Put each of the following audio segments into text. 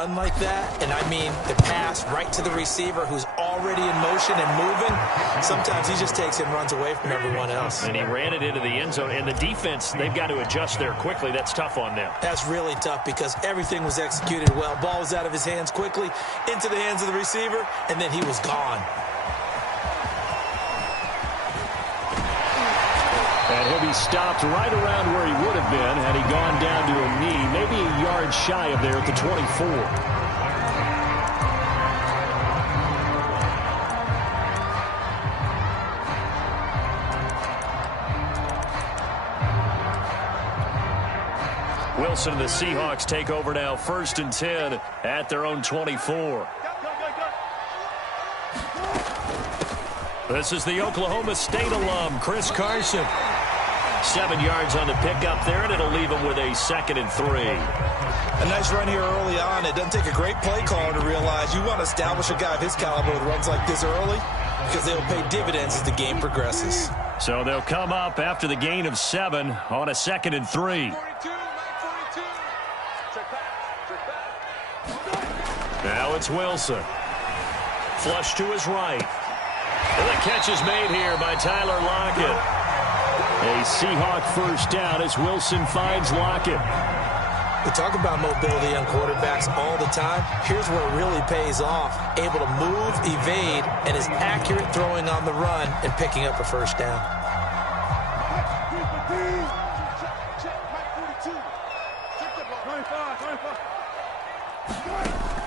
run like that, and I mean the pass right to the receiver who's already in motion and moving, sometimes he just takes and runs away from everyone else. And he ran it into the end zone. And the defense, they've got to adjust there quickly. That's tough on them. That's really tough because everything was executed well. Ball was out of his hands quickly, into the hands of the receiver, and then he was gone. And he'll be stopped right around where he would have been had he gone down to a knee, maybe a yard shy of there at the 24. Wilson and the Seahawks take over now, 1st and 10 at their own 24. This is the Oklahoma State alum, Chris Carson. 7 yards on the pickup there, and it'll leave him with a 2nd and 3. A nice run here early on. It doesn't take a great play caller to realize you want to establish a guy of his caliber with runs like this early because they'll pay dividends as the game progresses. So they'll come up after the gain of 7 on a 2nd and 3. Now it's Wilson. Flush to his right. And the catch is made here by Tyler Lockett. A Seahawk first down as Wilson finds Lockett. We talk about mobility on quarterbacks all the time. Here's where it really pays off. Able to move, evade, and is accurate throwing on the run and picking up a first down.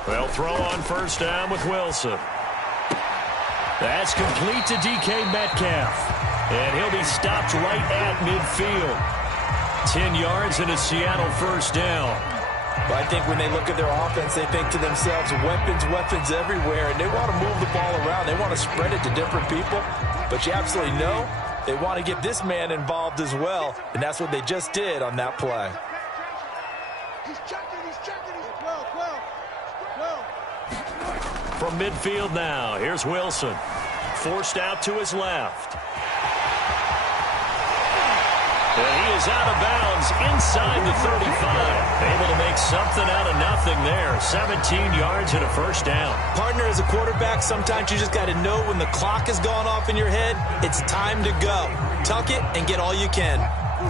Well, throw on first down with Wilson. That's complete to DK Metcalf. And he'll be stopped right at midfield. 10 yards and a Seattle first down. But I think when they look at their offense, they think to themselves, weapons everywhere, and they want to move the ball around. They want to spread it to different people. But you absolutely know they want to get this man involved as well, and that's what they just did on that play. From midfield now, here's Wilson. Forced out to his left. And he is out of bounds inside the 35. Able to make something out of nothing there. 17 yards and a first down. Partner, as a quarterback, sometimes you just got to know when the clock has gone off in your head, it's time to go. Tuck it and get all you can.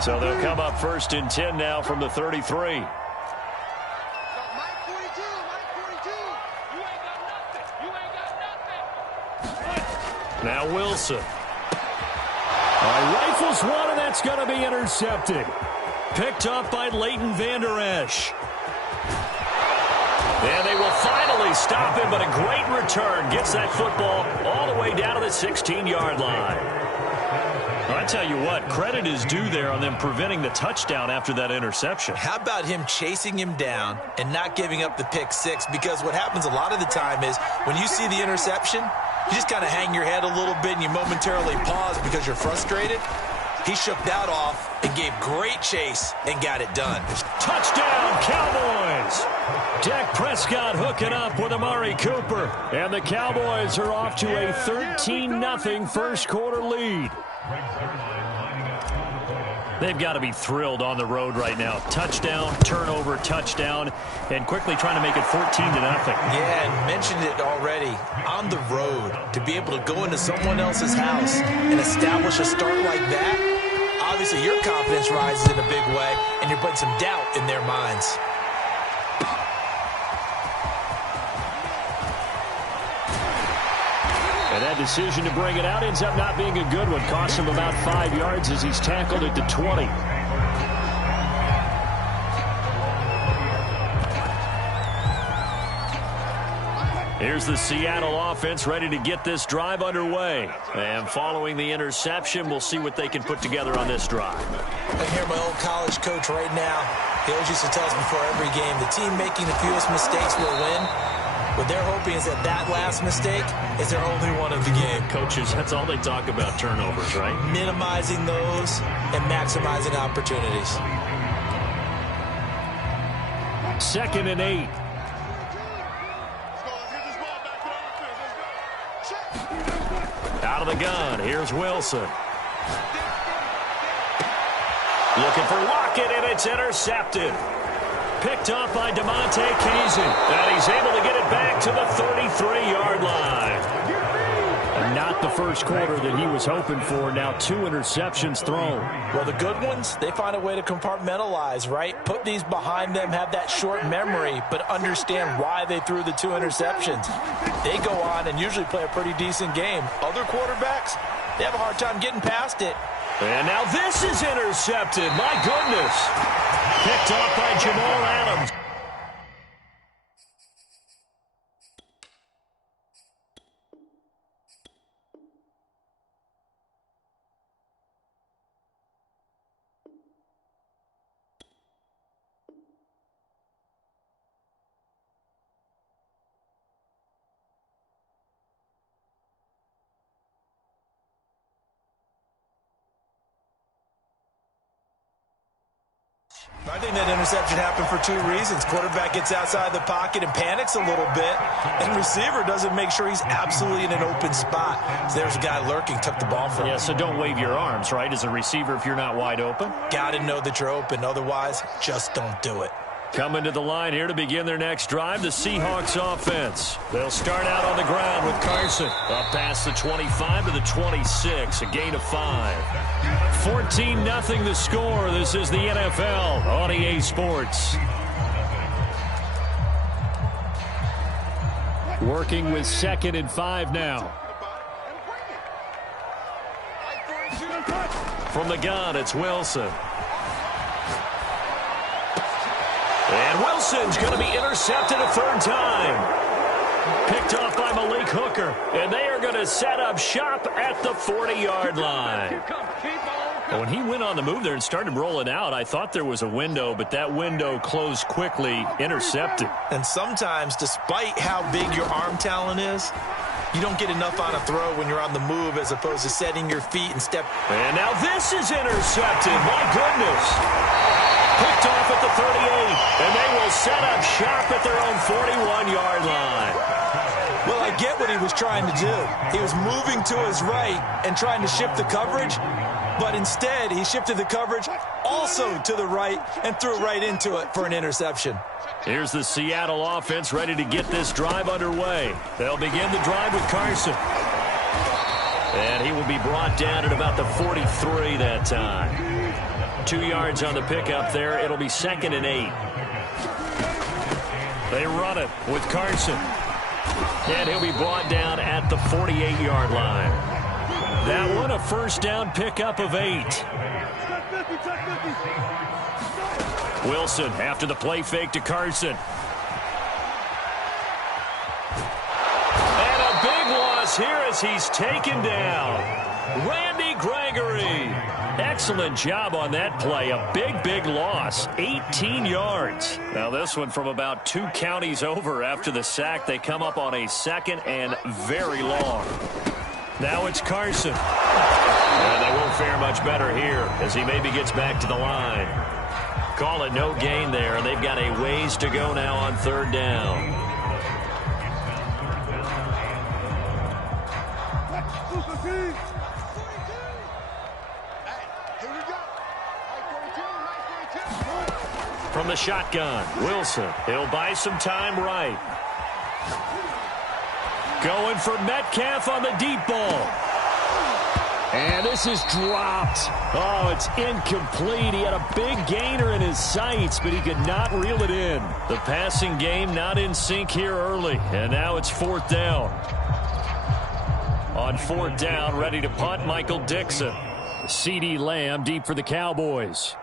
So they'll come up 1st and 10 now from the 33. Now Wilson. Rifles one, and that's going to be intercepted. Picked up by Leighton Vander Esch. And they will finally stop him, but a great return. Gets that football all the way down to the 16-yard line. I tell you what, credit is due there on them preventing the touchdown after that interception. How about him chasing him down and not giving up the pick six? Because what happens a lot of the time is when you see the interception, you just kind of hang your head a little bit and you momentarily pause because you're frustrated. He shook that off and gave great chase and got it done. Touchdown, Cowboys! Dak Prescott hooking up with Amari Cooper. And the Cowboys are off to a 13-0 first quarter lead. They've got to be thrilled on the road right now. Touchdown, turnover, touchdown, and quickly trying to make it 14-0. Yeah, and mentioned it already. On the road, to be able to go into someone else's house and establish a start like that, obviously your confidence rises in a big way, and you're putting some doubt in their minds. And that decision to bring it out ends up not being a good one. Costs him about 5 yards as he's tackled at the 20. Here's the Seattle offense ready to get this drive underway. And following the interception, we'll see what they can put together on this drive. I hear my old college coach right now. He always used to tell us before every game, the team making the fewest mistakes will win. What they're hoping is that last mistake is their only one of the game. Coaches, that's all they talk about, turnovers, right? Minimizing those and maximizing opportunities. 2nd and 8. Out of the gun, here's Wilson. Looking for Lockett, and it's intercepted. picked off by DeMonte Kazin. And he's able to get it back to the 33-yard line. And not the first quarter that he was hoping for. Now 2 interceptions thrown. Well, the good ones, they find a way to compartmentalize, right? Put these behind them, have that short memory, but understand why they threw the 2 interceptions. They go on and usually play a pretty decent game. Other quarterbacks, they have a hard time getting past it. And now this is intercepted. My goodness. Picked off by Jamal Adams. I think that interception happened for 2 reasons. Quarterback gets outside the pocket and panics a little bit, and receiver doesn't make sure he's absolutely in an open spot. So there's a guy lurking, took the ball from him. Yeah, so don't wave your arms, right, as a receiver if you're not wide open. Got to know that you're open. Otherwise, just don't do it. Coming to the line here to begin their next drive, the Seahawks offense. They'll start out on the ground with Carson. Up past the 25 to the 26, a gain of 5. 14-0 the score. This is the NFL on EA Sports. Working with 2nd and 5 now. From the gun, it's Wilson. And Wilson's going to be intercepted a 3rd time. Picked off by Malik Hooker. And they are going to set up shop at the 40-yard line. And when he went on the move there and started rolling out, I thought there was a window, but that window closed quickly, intercepted. And sometimes, despite how big your arm talent is, you don't get enough on a throw when you're on the move as opposed to setting your feet and step. And now this is intercepted. My goodness. Picked off at the 38, and they will set up shop at their own 41-yard line. Well, I get what he was trying to do. He was moving to his right and trying to shift the coverage, but instead he shifted the coverage also to the right and threw right into it for an interception. Here's the Seattle offense ready to get this drive underway. They'll begin the drive with Carson. And he will be brought down at about the 43 that time. 2 yards on the pickup there. It'll be 2nd and 8. They run it with Carson. And he'll be brought down at the 48-yard line. That one a 1st down pickup of 8. Wilson after the play fake to Carson. And a big loss here as he's taken down. Randy Gregory. Excellent job on that play. A big loss. 18 yards. Now this one from about 2 counties over after the sack. They come up on a 2nd and very long. Now it's Carson. And they won't fare much better here as he maybe gets back to the line. Call it no gain there. They've got a ways to go now on 3rd down. From the shotgun, Wilson. He'll buy some time right. Going for Metcalf on the deep ball. And this is dropped. Oh, it's incomplete. He had a big gainer in his sights, but he could not reel it in. The passing game not in sync here early. And now it's 4th down. On 4th down, ready to punt, Michael Dixon. CeeDee Lamb deep for the Cowboys.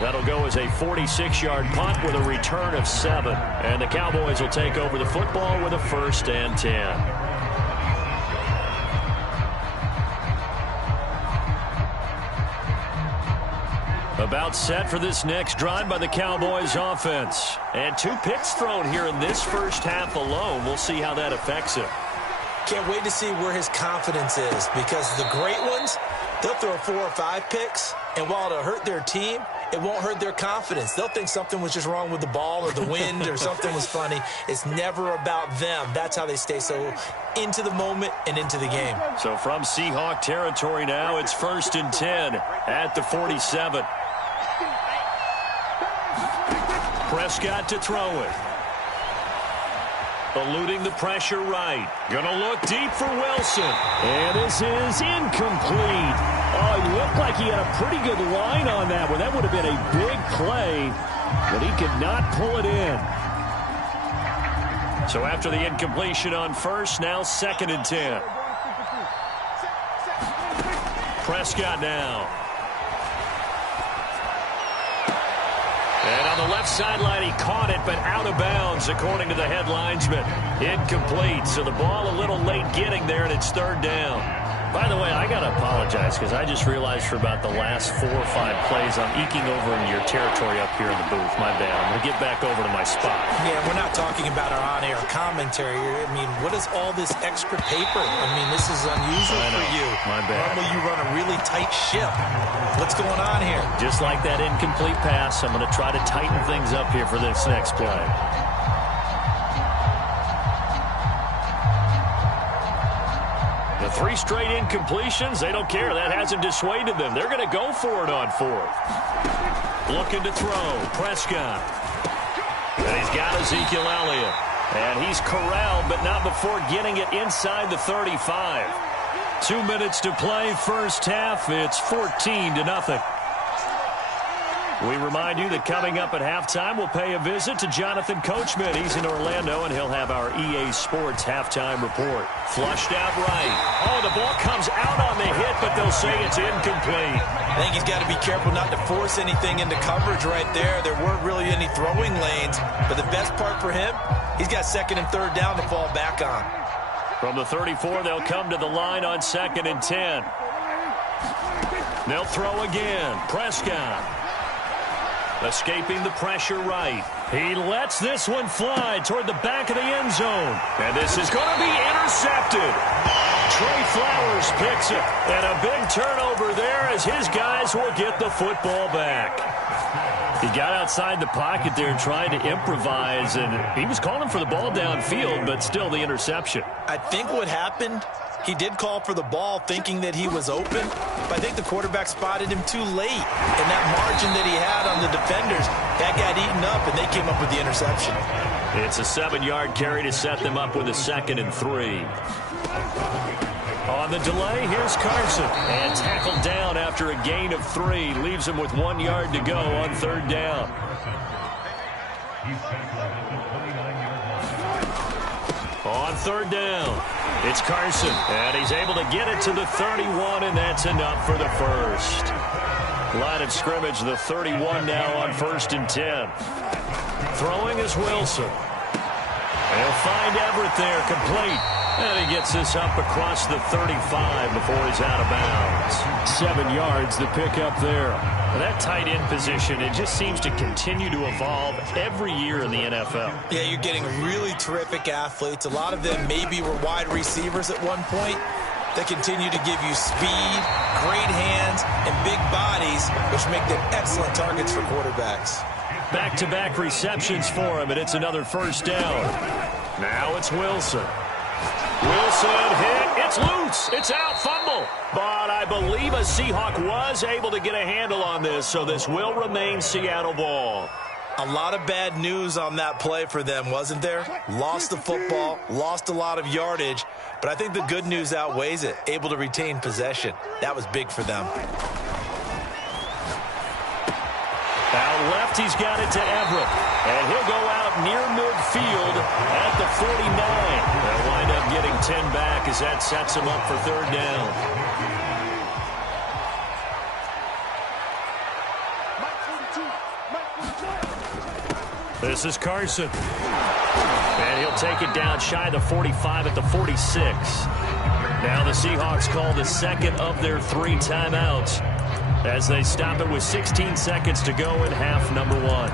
That'll go as a 46-yard punt with a return of 7. And the Cowboys will take over the football with a 1st and 10. About set for this next drive by the Cowboys offense. And 2 picks thrown here in this first half alone. We'll see how that affects him. Can't wait to see where his confidence is, because the great ones, they'll throw 4 or 5 picks, and while it'll hurt their team, it won't hurt their confidence. They'll think something was just wrong with the ball or the wind or something was funny. It's never about them. That's how they stay so into the moment and into the game. So from Seahawk territory now, it's 1st and 10 at the 47. Prescott to throw it. Eluding the pressure right. Gonna look deep for Wilson. And this is incomplete. Oh, it looked like he had a pretty good line on that one. That would have been a big play, but he could not pull it in. So after the incompletion on first, now 2nd and 10. Prescott now. And on the left sideline, he caught it, but out of bounds, according to the head linesman. Incomplete, so the ball a little late getting there, and it's 3rd down. By the way, I got to apologize because I just realized for about the last 4 or 5 plays, I'm eking over in your territory up here in the booth. My bad. I'm going to get back over to my spot. Yeah, we're not talking about our on-air commentary. I mean, what is all this extra paper? I mean, this is unusual for you. My bad. Normally you run a really tight ship. What's going on here? Just like that incomplete pass, I'm going to try to tighten things up here for this next play. The 3 straight incompletions, they don't care. That hasn't dissuaded them. They're going to go for it on 4th. Looking to throw. Prescott. And he's got Ezekiel Elliott. And he's corralled, but not before getting it inside the 35. 2 minutes to play, first half. It's 14-0. We remind you that coming up at halftime, we'll pay a visit to Jonathan Coachman. He's in Orlando, and he'll have our EA Sports halftime report. Flushed out right. Oh, the ball comes out on the hit, but they'll say it's incomplete. I think he's got to be careful not to force anything into coverage right there. There weren't really any throwing lanes, but the best part for him, he's got 2nd and 3rd down to fall back on. From the 34, they'll come to the line on 2nd and 10. They'll throw again. Prescott. Escaping the pressure right. He lets this one fly toward the back of the end zone. And this is going to be intercepted. Trey Flowers picks it. And a big turnover there as his guys will get the football back. He got outside the pocket there trying to improvise, and he was calling for the ball downfield, but still the interception. I think what happened, he did call for the ball thinking that he was open, but I think the quarterback spotted him too late. And that margin that he had on the defenders, that got eaten up, and they came up with the interception. It's a 7-yard carry to set them up with a 2nd and 3. On the delay, here's Carson. And tackled down after a gain of 3. Leaves him with 1 yard to go on 3rd down. On 3rd down, it's Carson. And he's able to get it to the 31, and that's enough for the first. Line of scrimmage, the 31 now on 1st and 10. Throwing is Wilson. He'll find Everett there, complete. And he gets this up across the 35 before he's out of bounds. 7 yards, the pickup there. That tight end position, it just seems to continue to evolve every year in the NFL. Yeah, you're getting really terrific athletes. A lot of them maybe were wide receivers at one point. They continue to give you speed, great hands, and big bodies, which make them excellent targets for quarterbacks. Back-to-back receptions for him, and it's another 1st down. Now it's Wilson. Wilson hit. It's loose. It's out. Fumble. But I believe a Seahawk was able to get a handle on this, so this will remain Seattle ball. A lot of bad news on that play for them, wasn't there? Lost the football, lost a lot of yardage, but I think the good news outweighs it. Able to retain possession. That was big for them. Out left, he's got it to Everett. And he'll go out near midfield at the 49. They'll wind up getting 10 back as that sets him up for 3rd down. This is Carson. And he'll take it down shy of the 45 at the 46. Now the Seahawks call the 2nd of their 3 timeouts as they stop it with 16 seconds to go in half number 1.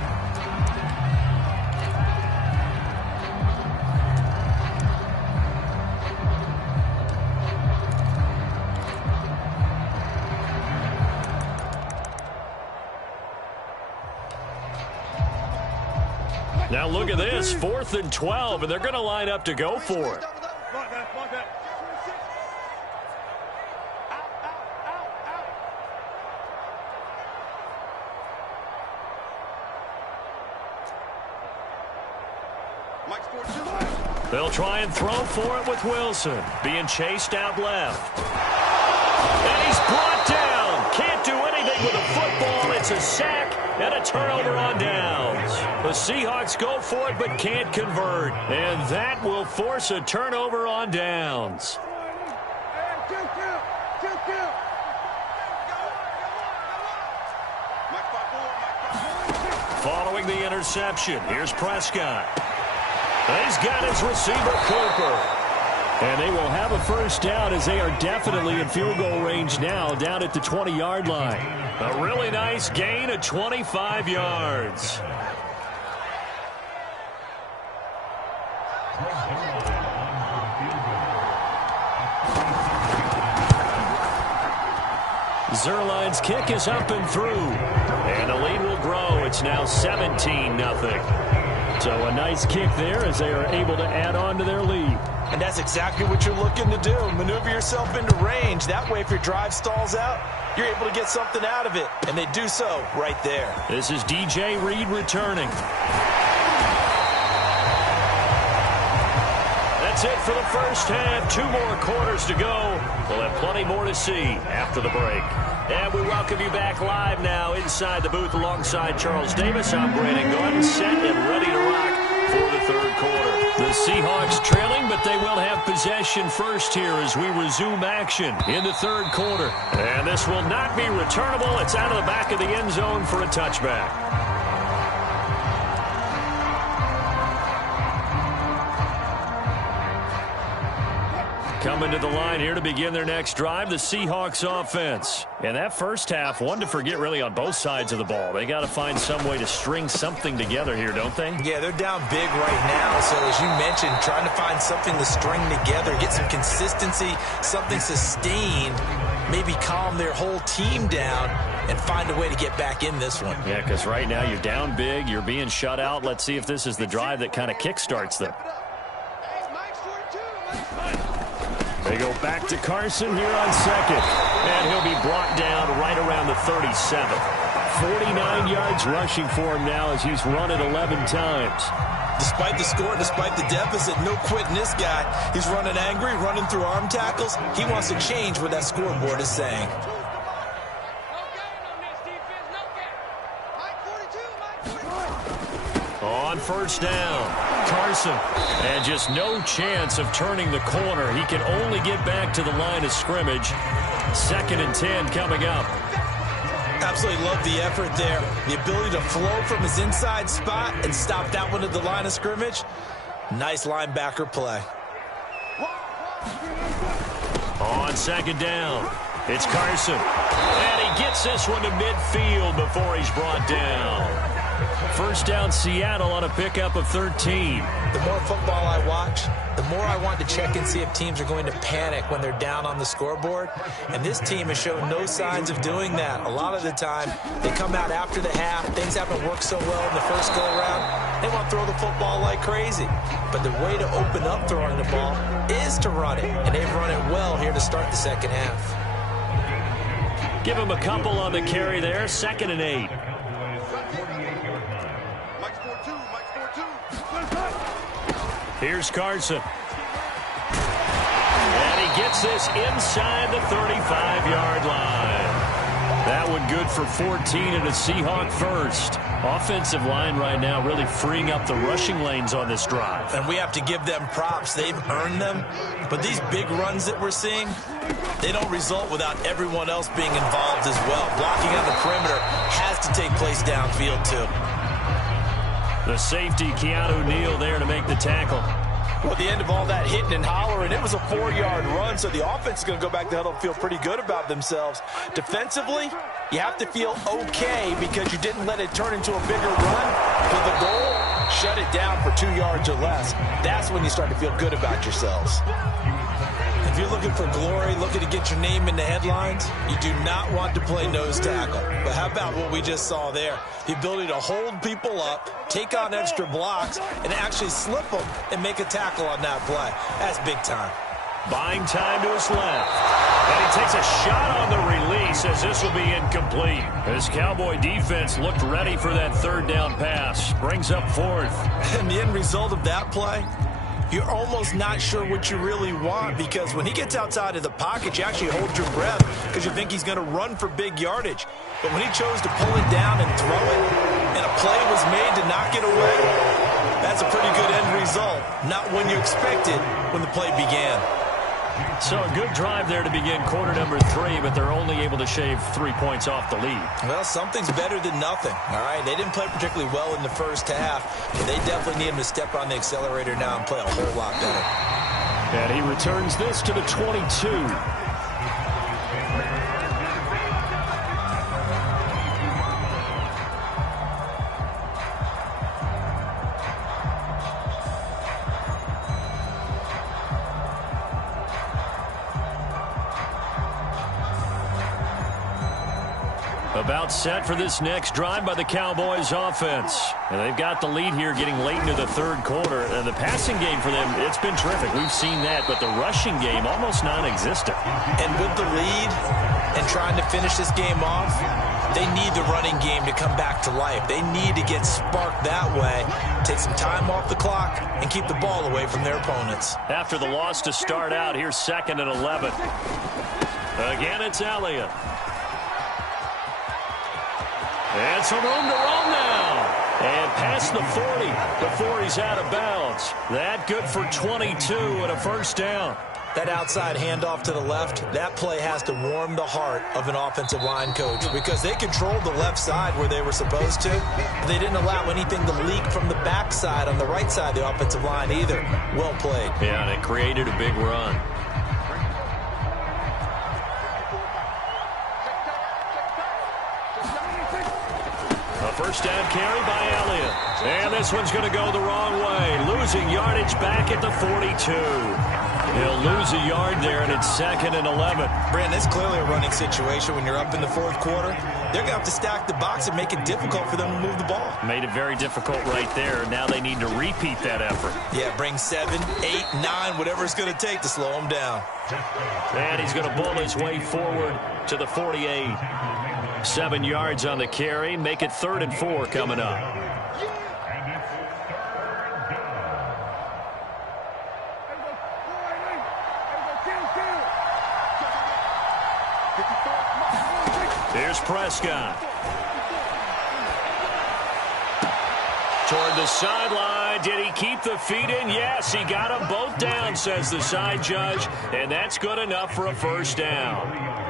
Now look at this, 4th and 12, and they're going to line up to go for it. They'll try and throw for it with Wilson. Being chased out left. And he's brought down. Can't do anything with a football. It's a sack and a turnover on downs. The Seahawks go for it but can't convert. And that will force a turnover on downs. Following the interception, here's Prescott. He's got his receiver, Cooper. And they will have a first down as they are definitely in field goal range now, down at the 20-yard line. A really nice gain of 25 yards. Zerline's kick is up and through. And the lead will grow. It's now 17-0. So a nice kick there as they are able to add on to their lead. And that's exactly what you're looking to do. Maneuver yourself into range. That way, if your drive stalls out, you're able to get something out of it. And they do so right there. This is DJ Reed returning. That's it for the first half. 2 more quarters to go. We'll have plenty more to see after the break. And we welcome you back live now inside the booth alongside Charles Davis. I'm Brandon Gordon, set and ready to rock for the third quarter. The Seahawks trailing, but they will have possession first here as we resume action in the third quarter. And this will not be returnable. It's out of the back of the end zone for a touchback. Coming to the line here to begin their next drive, the Seahawks offense. And that first half, one to forget really on both sides of the ball. They got to find some way to string something together here, don't they? Yeah, they're down big right now. So as you mentioned, trying to find something to string together, get some consistency, something sustained, maybe calm their whole team down and find a way to get back in this one. Yeah, because right now you're down big, you're being shut out. Let's see if this is the drive that kind of kickstarts them. They go back to Carson here on second. And he'll be brought down right around the 37. 49 yards rushing for him now as he's run it 11 times. Despite the score, despite the deficit, no quitting this guy. He's running angry, running through arm tackles. He wants to change what that scoreboard is saying. On first down, Carson. And just no chance of turning the corner. He can only get back to the line of scrimmage. 2nd and 10 coming up. Absolutely love the effort there. The ability to flow from his inside spot and stop that one at the line of scrimmage. Nice linebacker play. On 2nd down, it's Carson. And he gets this one to midfield before he's brought down. First down, Seattle on a pickup of 13. The more football I watch, the more I want to check and see if teams are going to panic when they're down on the scoreboard. And this team has shown no signs of doing that. A lot of the time, they come out after the half. Things haven't worked so well in the first go-around. They want to throw the football like crazy. But the way to open up throwing the ball is to run it. And they've run it well here to start the second half. Give him a couple on the carry there. 2nd and 8. Here's Carson. And he gets this inside the 35-yard line. That one good for 14 and a Seahawk first. Offensive line right now really freeing up the rushing lanes on this drive. And we have to give them props. They've earned them. But these big runs that we're seeing, they don't result without everyone else being involved as well. Blocking on the perimeter has to take place downfield too. The safety, Keanu Neal, there to make the tackle. Well, at the end of all that hitting and hollering, it was a 4-yard run, so the offense is going to go back to the huddle and feel pretty good about themselves. Defensively, you have to feel okay because you didn't let it turn into a bigger run for the goal. shut it down for 2 yards or less. That's when you start to feel good about yourselves. If you're looking for glory, looking to get your name in the headlines, you do not want to play nose tackle. But how about what we just saw there? The ability to hold people up, take on extra blocks, and actually slip them and make a tackle on that play. That's big time. Buying time to his left. And he takes a shot on the release as this will be incomplete. His Cowboy defense looked ready for that third down pass. Brings up fourth. And the end result of that play, you're almost not sure what you really want, because when he gets outside of the pocket, you actually hold your breath because you think he's going to run for big yardage. But when he chose to pull it down and throw it, and a play was made to knock it away, that's a pretty good end result. Not when you expected when the play began. So a good drive there to begin quarter number 3, but they're only able to shave 3 points off the lead. Well, something's better than nothing, all right? They didn't play particularly well in the first half, but they definitely need him to step on the accelerator now and play a whole lot better. And he returns this to the 22. About set for this next drive by the Cowboys offense. And they've got the lead here getting late into the third quarter. And the passing game for them, it's been terrific. We've seen that, but the rushing game almost non-existent. And with the lead and trying to finish this game off, they need the running game to come back to life. They need to get sparked that way, take some time off the clock, and keep the ball away from their opponents. After the loss to start out, here's 2nd and 11. Again, it's Elliott. And some room to run now. And past the 40 before he's out of bounds. That good for 22 and a first down. That outside handoff to the left, that play has to warm the heart of an offensive line coach, because they controlled the left side where they were supposed to. They didn't allow anything to leak from the backside on the right side of the offensive line either. Well played. Yeah, and it created a big run. First down carry by Elliott. And this one's going to go the wrong way. Losing yardage back at the 42. He'll lose a yard there, and it's 2nd and 11. Brandon, it's clearly a running situation when you're up in the fourth quarter. They're going to have to stack the box and make it difficult for them to move the ball. Made it very difficult right there. Now they need to repeat that effort. Yeah, bring 7, 8, 9, whatever it's going to take to slow them down. And he's going to bull his way forward to the 48. 7 yards on the carry. Make it 3rd and 4 coming up. Here's Prescott. Toward the sideline. Did he keep the feet in? Yes, he got them both down, says the side judge. And that's good enough for a first down.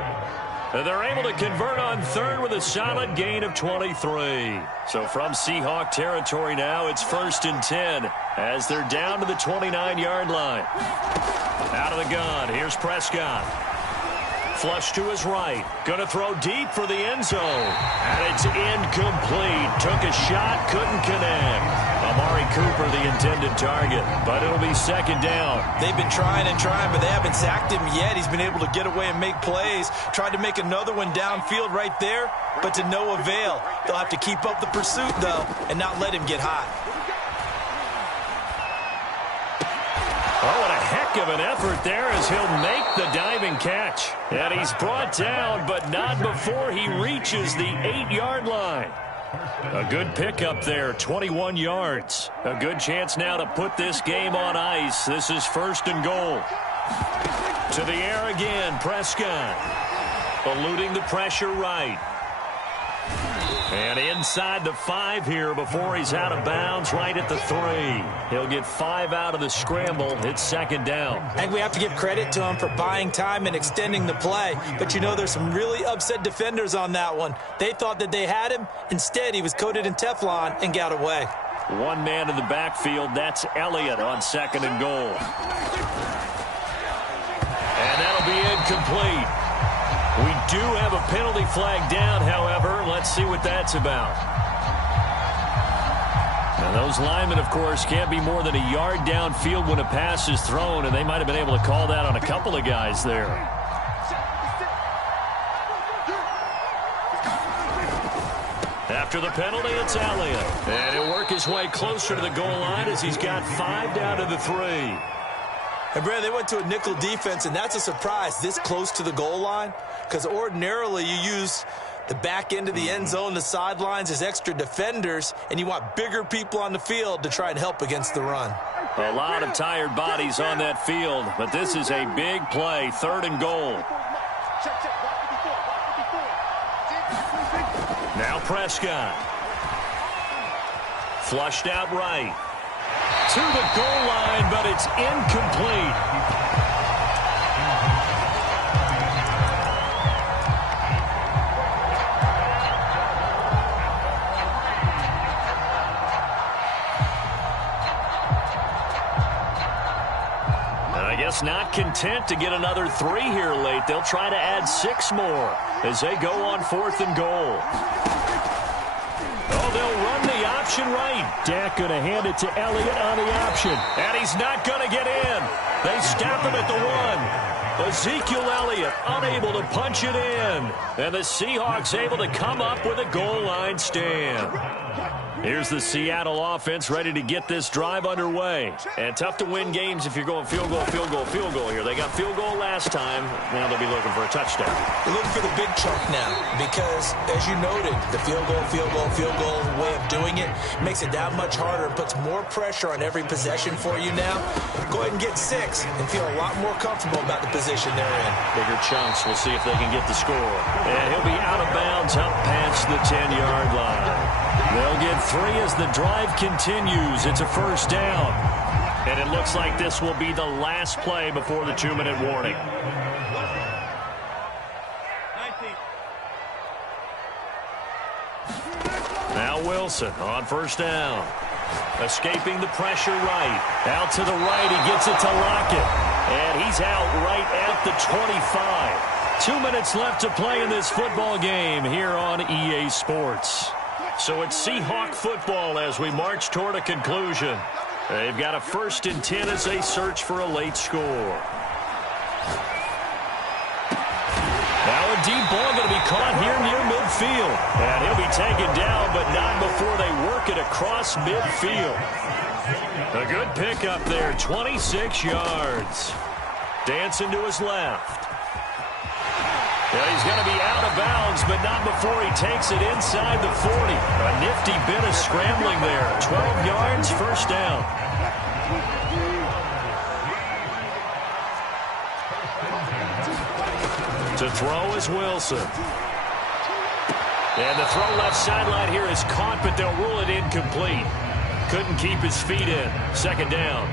They're able to convert on 3rd with a solid gain of 23. So from Seahawk territory now, it's 1st and 10 as they're down to the 29-yard line. Out of the gun, here's Prescott. Flush to his right. Going to throw deep for the end zone. And it's incomplete. Took a shot, couldn't connect. Amari Cooper, the intended target, but it'll be 2nd down. They've been trying and trying, but they haven't sacked him yet. He's been able to get away and make plays. Tried to make another one downfield right there, but to no avail. They'll have to keep up the pursuit, though, and not let him get hot. Oh, what a heck of an effort there as he'll make the diving catch. And he's brought down, but not before he reaches the 8-yard line. A good pickup there, 21 yards. A good chance now to put this game on ice. This is 1st and goal. To the air again, Prescott. Eluding the pressure right. And inside the 5 here before he's out of bounds, right at the 3. He'll get 5 out of the scramble. It's 2nd down. I think we have to give credit to him for buying time and extending the play. But you know, there's some really upset defenders on that one. They thought that they had him. Instead, he was coated in Teflon and got away. One man in the backfield. That's Elliott on 2nd and goal. And that'll be incomplete. We do have a penalty flag down, however. Let's see what that's about. And those linemen, of course, can't be more than a yard downfield when a pass is thrown, and they might have been able to call that on a couple of guys there. After the penalty, it's Elliott. And he'll work his way closer to the goal line as he's got 5 down to the 3. And, Brad, they went to a nickel defense, and that's a surprise this close to the goal line, because ordinarily you use the back end of the end zone, the sidelines as extra defenders, and you want bigger people on the field to try and help against the run. A lot of tired bodies on that field, but this is a big play, 3rd and goal. Now Prescott. Flushed out right. To the goal line, but it's incomplete. I guess not content to get another 3 here late. They'll try to add 6 more as they go on 4th and goal. Oh, they'll run the option right. Dak going to hand it to Elliott on the option. And he's not going to get in. They stop him at the 1. Ezekiel Elliott unable to punch it in. And the Seahawks able to come up with a goal line stand. Here's the Seattle offense ready to get this drive underway. And tough to win games if you're going field goal, field goal, field goal here. They got field goal last time. Now they'll be looking for a touchdown. They're looking for the big chunk now because, as you noted, the field goal way of doing it makes it that much harder. It puts more pressure on every possession for you now. Go ahead and get 6 and feel a lot more comfortable about the position they're in. Bigger chunks. We'll see if they can get the score. And he'll be out of bounds up past the 10-yard line. They'll get 3 as the drive continues. It's a 1st down. And it looks like this will be the last play before the 2-minute warning. Now Wilson on 1st down. Escaping the pressure right. Out to the right. He gets it to Lockett. And he's out right at the 25. 2 minutes left to play in this football game here on EA Sports. So it's Seahawk football as we march toward a conclusion. They've got a 1st and 10 as they search for a late score. Now a deep ball going to be caught here near midfield. And he'll be taken down, but not before they work it across midfield. A good pickup there, 26 yards. Dancing to his left. Yeah, he's going to be out of bounds, but not before he takes it inside the 40. A nifty bit of scrambling there. 12 yards, 1st down. To throw is Wilson. And the throw left sideline here is caught, but they'll rule it incomplete. Couldn't keep his feet in. 2nd down.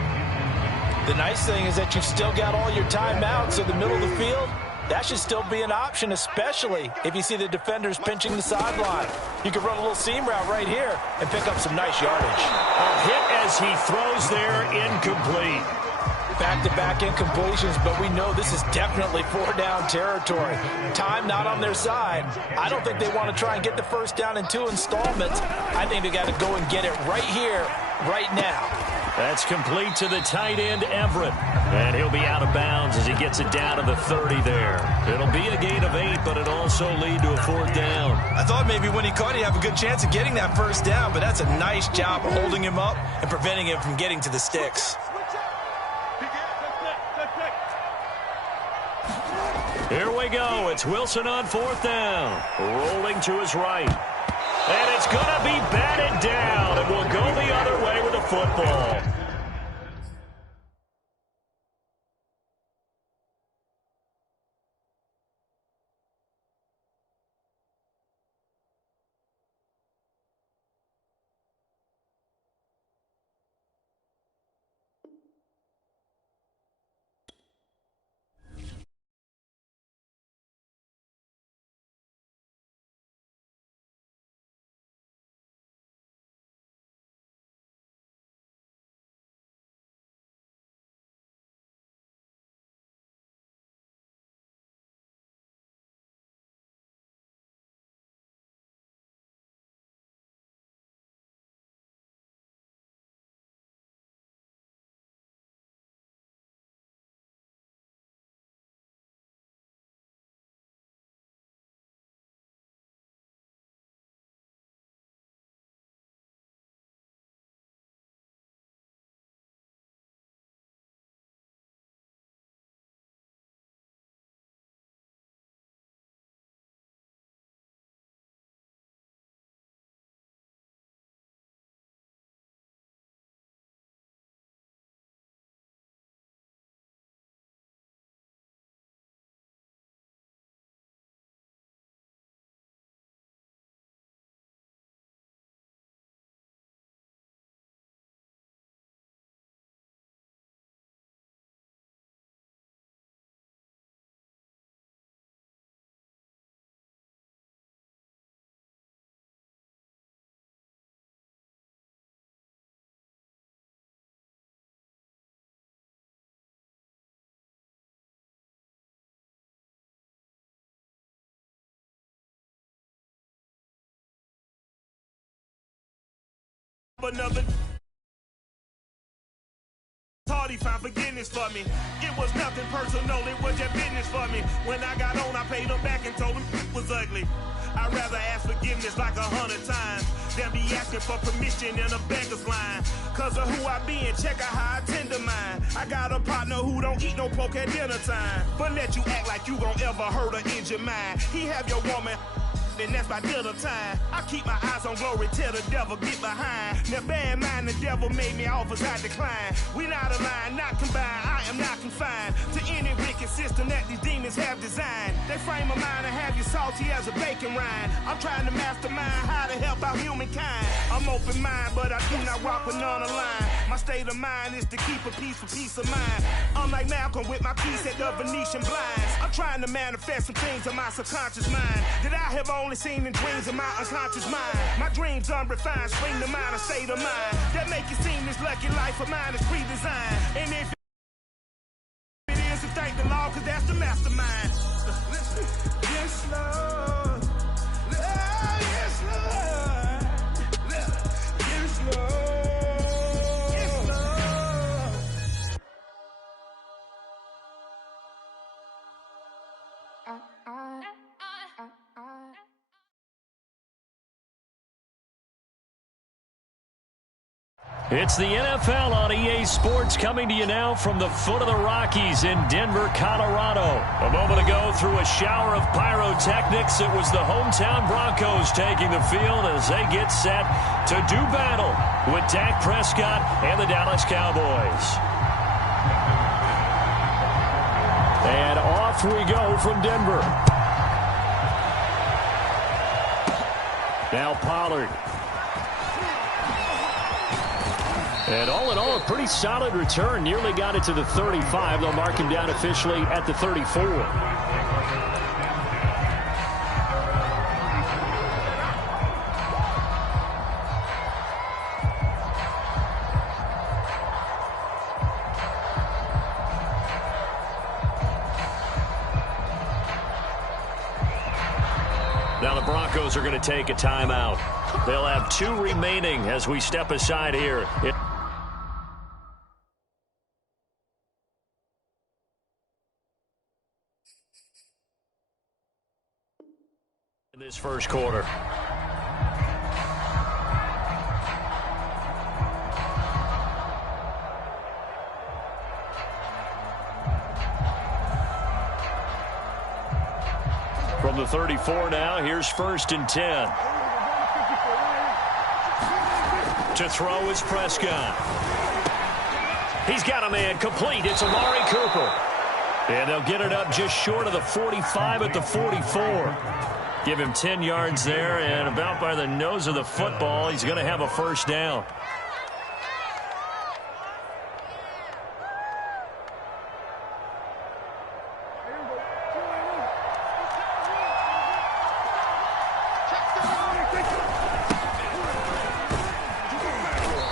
The nice thing is that you've still got all your timeouts in the middle of the field. That should still be an option, especially if you see the defenders pinching the sideline. You can run a little seam route right here and pick up some nice yardage. A hit as he throws there, incomplete. Back-to-back incompletions, but we know this is definitely 4-down territory. Time not on their side. I don't think they want to try and get the 1st down in 2 installments. I think they got to go and get it right here, right now. That's complete to the tight end, Everett. And he'll be out of bounds as he gets it down to the 30 there. It'll be a gain of 8, but it'll also lead to a 4th down. I thought maybe when he caught it, he'd have a good chance of getting that 1st down, but that's a nice job of holding him up and preventing him from getting to the sticks. Here we go. It's Wilson on 4th down. Rolling to his right. And it's going to be batted down, and will go the other way with the football. Another Tardy found forgiveness for me. It was nothing personal, it was just business for me. When I got on, I paid him back and told him it was ugly. I'd rather ask forgiveness like 100 times than be asking for permission in a beggar's line. Cause of who I be and check out how I tend to mine. I got a partner who don't eat no pork at dinner time, but let you act like you gon' ever hurt or injure mine. He have your woman, and that's by dinner time. I keep my eyes on glory till the devil get behind. Now bad mind, the devil made me offers I decline. We not aligned, not combined, I am not confined to any wicked system that these demons have designed. They frame a mind and have you salty as a bacon rind. I'm trying to mastermind how to help out humankind. I'm open mind, but I do not walk with none aligned. My state of mind is to keep a peace of mind. Unlike Malcolm with my peace at the Venetian blinds. I'm trying to manifest some things in my subconscious mind that I have only seen in dreams of my unconscious mind. My dreams unrefined, spring to mind, a state of mind that make it seem this lucky life of mine is pre-designed. And if it is, to thank the Lord, cause that's the mastermind. Yes, Lord. Yes, Lord. Yes, Lord. Yes, Lord. It's the NFL on EA Sports, coming to you now from the foot of the Rockies in Denver, Colorado. A moment ago, through a shower of pyrotechnics, it was the hometown Broncos taking the field as they get set to do battle with Dak Prescott and the Dallas Cowboys. And off we go from Denver. Now Pollard. And all in all, a pretty solid return. Nearly got it to the 35. They'll mark him down officially at the 34. Now the Broncos are going to take a timeout. They'll have 2 remaining as we step aside here. In this first quarter. From the 34 now, here's 1st and 10. To throw is Prescott. He's got a man complete. It's Amari Cooper. And they'll get it up just short of the 45 at the 44. Give him 10 yards there, and about by the nose of the football, he's going to have a first down.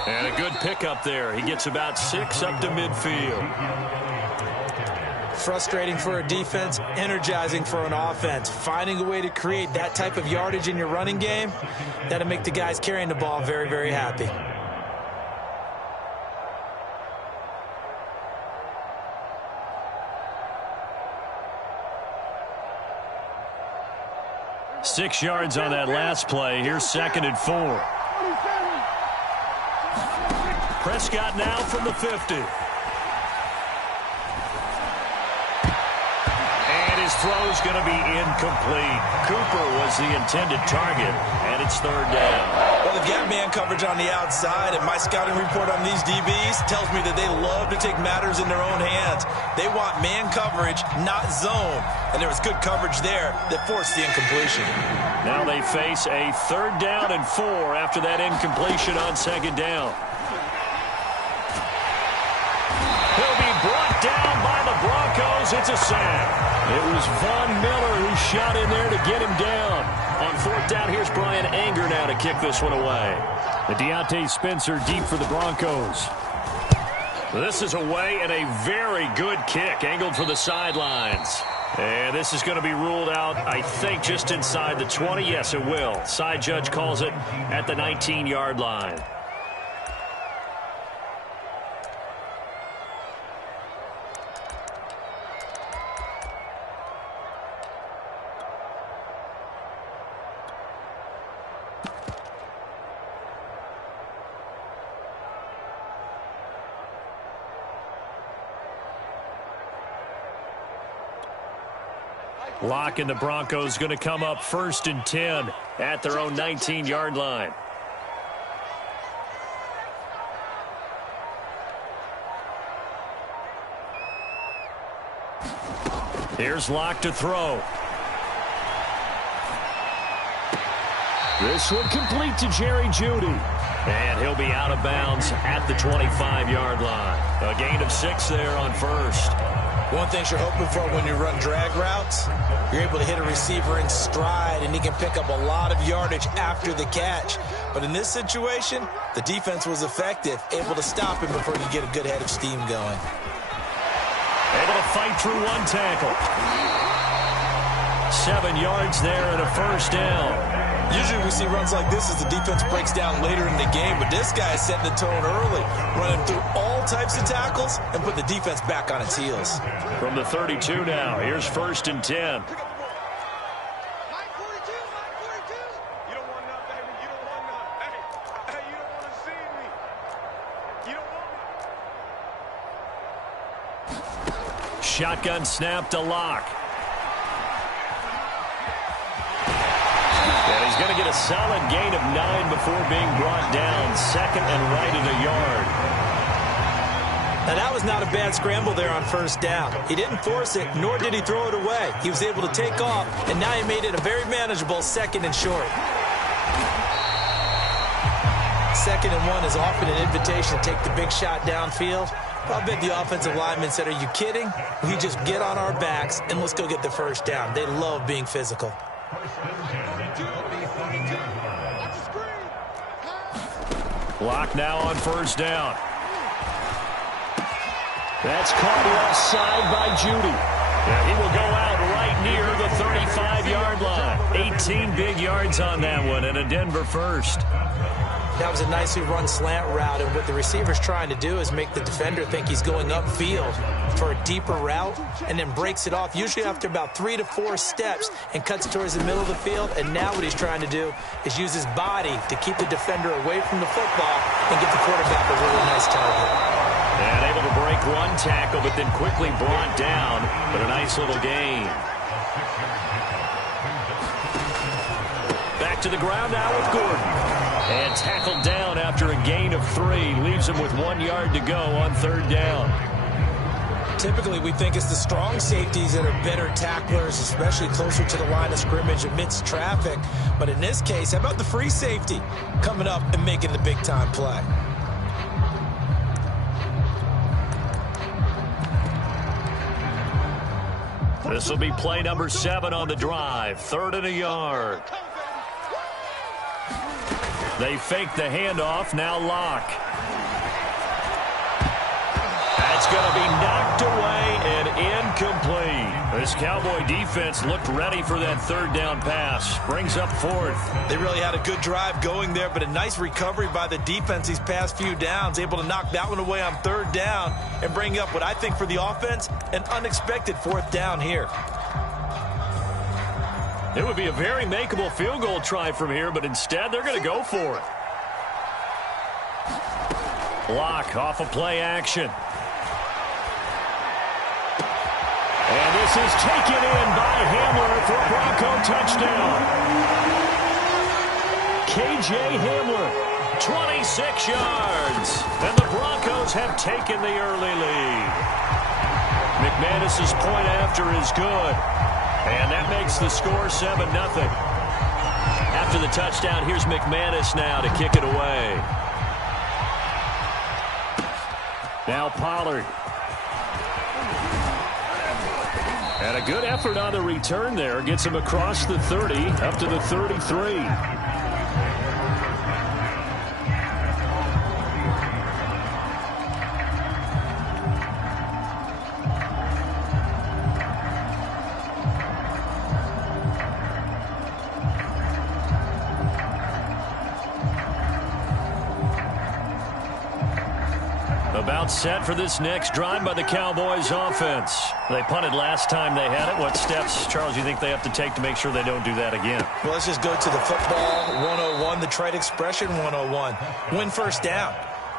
And a good pickup there. He gets about 6 up to midfield. Frustrating for a defense, energizing for an offense. Finding a way to create that type of yardage in your running game, that'll make the guys carrying the ball very, very happy. Six yards on that last play. Here's 2nd and 4. Prescott now from the 50. Throw's going to be incomplete. Cooper was the intended target, and it's 3rd down. Well, they've got man coverage on the outside, and my scouting report on these DBs tells me that they love to take matters in their own hands. They want man coverage, not zone, and there was good coverage there that forced the incompletion. Now they face a 3rd down and 4 after that incompletion on 2nd down. He'll be brought down by the Broncos. It's a sack. It was Von Miller who shot in there to get him down. On 4th down, here's Brian Anger now to kick this one away. The Deontay Spencer deep for the Broncos. This is away and a very good kick, angled for the sidelines. And this is going to be ruled out, I think, just inside the 20. Yes, it will. Side judge calls it at the 19-yard line. Locke and the Broncos going to come up 1st and 10 at their own 19-yard line. Here's Locke to throw. This one complete to Jerry Jeudy. And he'll be out of bounds at the 25-yard line. A gain of 6 there on 1st. One thing you're hoping for when you run drag routes, you're able to hit a receiver in stride, and he can pick up a lot of yardage after the catch. But in this situation, the defense was effective, able to stop him before he could get a good head of steam going. Able to fight through one tackle. 7 yards there and a 1st down. Usually we see runs like this as the defense breaks down later in the game, but this guy is setting the tone early, running through all types of tackles and put the defense back on its heels. From the 32 now, here's 1st and 10. Shotgun snap to Locke. And he's going to get a solid gain of 9 before being brought down. 2nd and right at a yard. Now that was not a bad scramble there on 1st down. He didn't force it, nor did he throw it away. He was able to take off, and now he made it a very manageable 2nd and short. 2nd and 1 is often an invitation to take the big shot downfield. But I bet the offensive linemen said, are you kidding? We just get on our backs and let's go get the 1st down. They love being physical. Locke now on 1st down. That's caught left side by Jeudy. And he will go out right near the 35-yard line. 18 big yards on that one and a Denver 1st. That was a nicely run slant route, and what the receiver's trying to do is make the defender think he's going upfield for a deeper route and then breaks it off, usually after about 3 to 4 steps, and cuts it towards the middle of the field. And now what he's trying to do is use his body to keep the defender away from the football and get the quarterback a really nice target. And able to break one tackle, but then quickly brought down, but a nice little gain. Back to the ground now with Gordon. And tackled down after a gain of 3. Leaves him with 1 yard to go on 3rd down. Typically, we think it's the strong safeties that are better tacklers, especially closer to the line of scrimmage amidst traffic. But in this case, how about the free safety coming up and making the big-time play? This will be play number 7 on the drive. 3rd and a yard. They fake the handoff. Now Locke. That's going to be knocked away and incomplete. This Cowboy defense looked ready for that 3rd down pass. Brings up 4th. They really had a good drive going there, but a nice recovery by the defense these past few downs. Able to knock that one away on 3rd down and bring up what I think for the offense, an unexpected 4th down here. It would be a very makeable field goal try from here, but instead they're going to go for it. Locke off of play action. And this is taken in by Hamler for a Bronco touchdown. K.J. Hamler, 26 yards. And the Broncos have taken the early lead. McManus's point after is good. And that makes the score 7-0. After the touchdown, here's McManus now to kick it away. Now Pollard. And a good effort on the return there. Gets him across the 30, up to the 33. About set for this next drive by the Cowboys offense. They punted last time they had it. What steps, Charles, you think they have to take to make sure they don't do that again? Well, let's just go to the football 101, the trade expression 101. Win 1st down.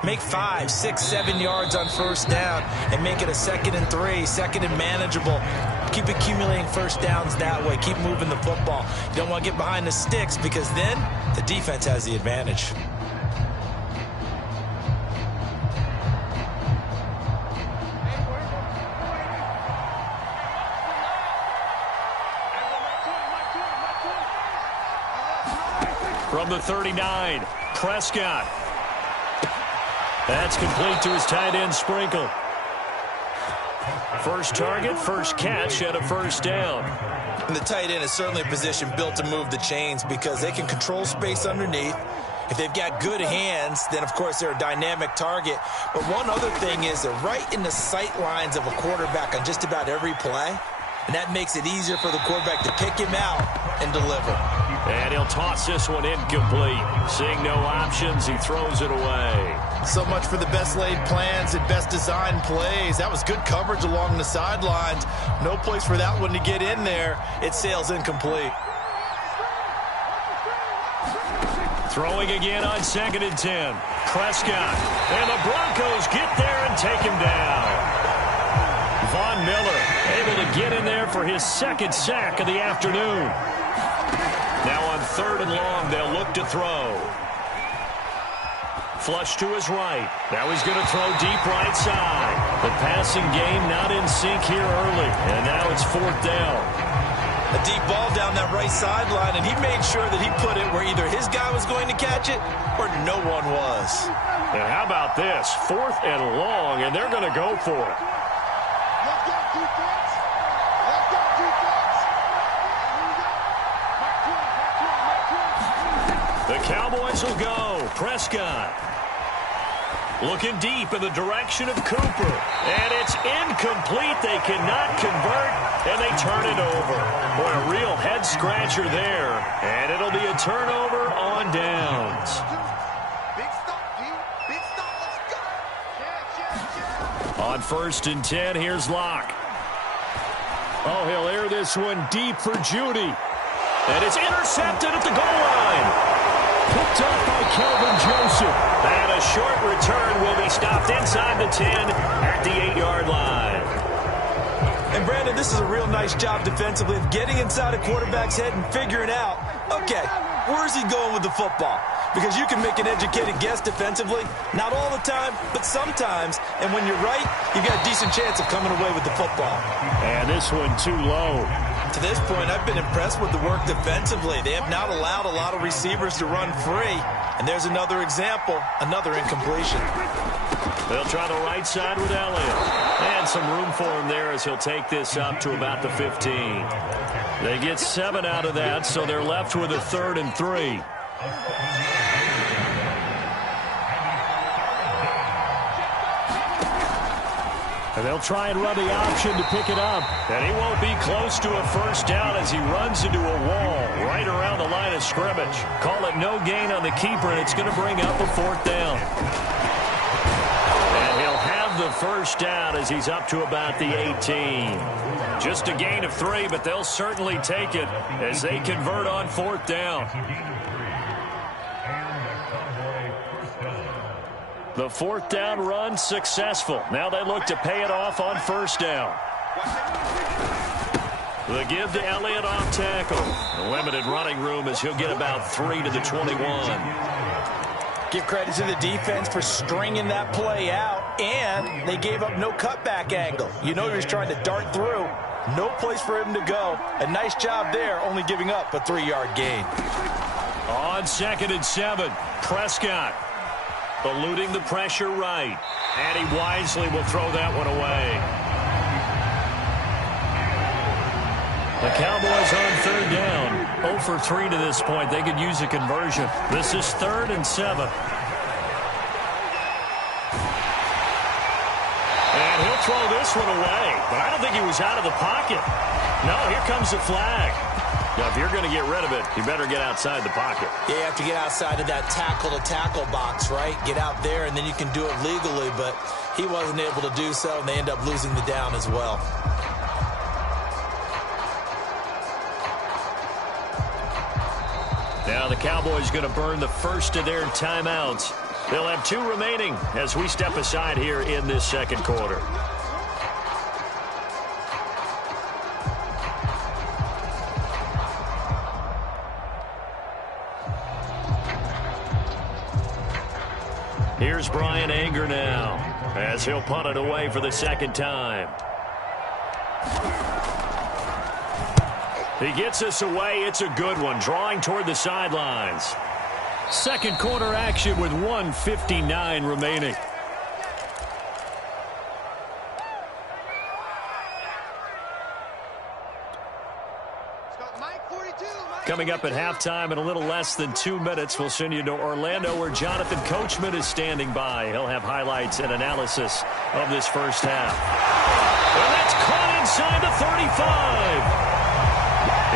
Make 5, 6, 7 yards on first down and make it a 2nd and 3, 2nd and manageable. Keep accumulating first downs that way. Keep moving the football. You don't want to get behind the sticks because then the defense has the advantage. From the 39, Prescott. That's complete to his tight end, Sprinkle. First target, first catch at a first down. And the tight end is certainly a position built to move the chains because they can control space underneath. If they've got good hands, then, of course, they're a dynamic target. But one other thing is they're right in the sight lines of a quarterback on just about every play. And that makes it easier for the quarterback to pick him out and deliver. And he'll toss this one incomplete. Seeing no options, he throws it away. So much for the best laid plans and best designed plays. That was good coverage along the sidelines. No place for that one to get in there. It sails incomplete. Throwing again on 2nd and 10. Prescott. And the Broncos get there and take him down. Von Miller able to get in there for his 2nd sack of the afternoon. Now on 3rd and long, they'll look to throw. Flush to his right. Now he's going to throw deep right side. The passing game not in sync here early. And now it's 4th down. A deep ball down that right sideline, and he made sure that he put it where either his guy was going to catch it or no one was. And how about this? 4th and long, and they're going to go for it. The Cowboys will go. Prescott looking deep in the direction of Cooper. And it's incomplete. They cannot convert, and they turn it over. Boy, a real head-scratcher there. And it'll be a turnover on downs. On 1st and 10, here's Locke. Oh, he'll air this one deep for Judy. And it's intercepted at the goal line. Picked up by Kelvin Joseph. And a short return will be stopped inside the 10 at the 8-yard line. And, Brandon, this is a real nice job defensively of getting inside a quarterback's head and figuring out, okay, where's he going with the football? Because you can make an educated guess defensively. Not all the time, but sometimes. And when you're right, you've got a decent chance of coming away with the football. And this one too low. To this point, I've been impressed with the work defensively. They have not allowed a lot of receivers to run free. And there's another example, another incompletion. They'll try the right side with Elliott. And some room for him there as he'll take this up to about the 15. They get 7 out of that, so they're left with a 3rd and 3. And they'll try and run the option to pick it up. And he won't be close to a first down as he runs into a wall right around the line of scrimmage. Call it no gain on the keeper, and it's going to bring up a 4th down. And he'll have the first down as he's up to about the 18. Just a gain of 3, but they'll certainly take it as they convert on 4th down. The 4th down run successful. Now they look to pay it off on first down. The give to Elliott off tackle. The limited running room as he'll get about 3 to the 21. Give credit to the defense for stringing that play out, and they gave up no cutback angle. You know he was trying to dart through. No place for him to go. A nice job there, only giving up a 3-yard gain. On 2nd and 7, Prescott. Eluding the pressure right. And he wisely will throw that one away. The Cowboys on 3rd down. 0 for 3 to this point. They could use a conversion. This is 3rd and 7. And he'll throw this one away. But I don't think he was out of the pocket. No, here comes the flag. Now, if you're going to get rid of it, you better get outside the pocket. Yeah, you have to get outside of that tackle-to-tackle box, right? Get out there, and then you can do it legally, but he wasn't able to do so, and they end up losing the down as well. Now the Cowboys going to burn the first of their timeouts. They'll have 2 remaining as we step aside here in this second quarter. Here's Brian Anger now as he'll punt it away for the second time. He gets us away. It's a good one, drawing toward the sidelines. Second quarter action with 1:59 remaining. Coming up at halftime in a little less than 2 minutes, we'll send you to Orlando where Jonathan Coachman is standing by. He'll have highlights and analysis of this first half. And that's caught inside the 35.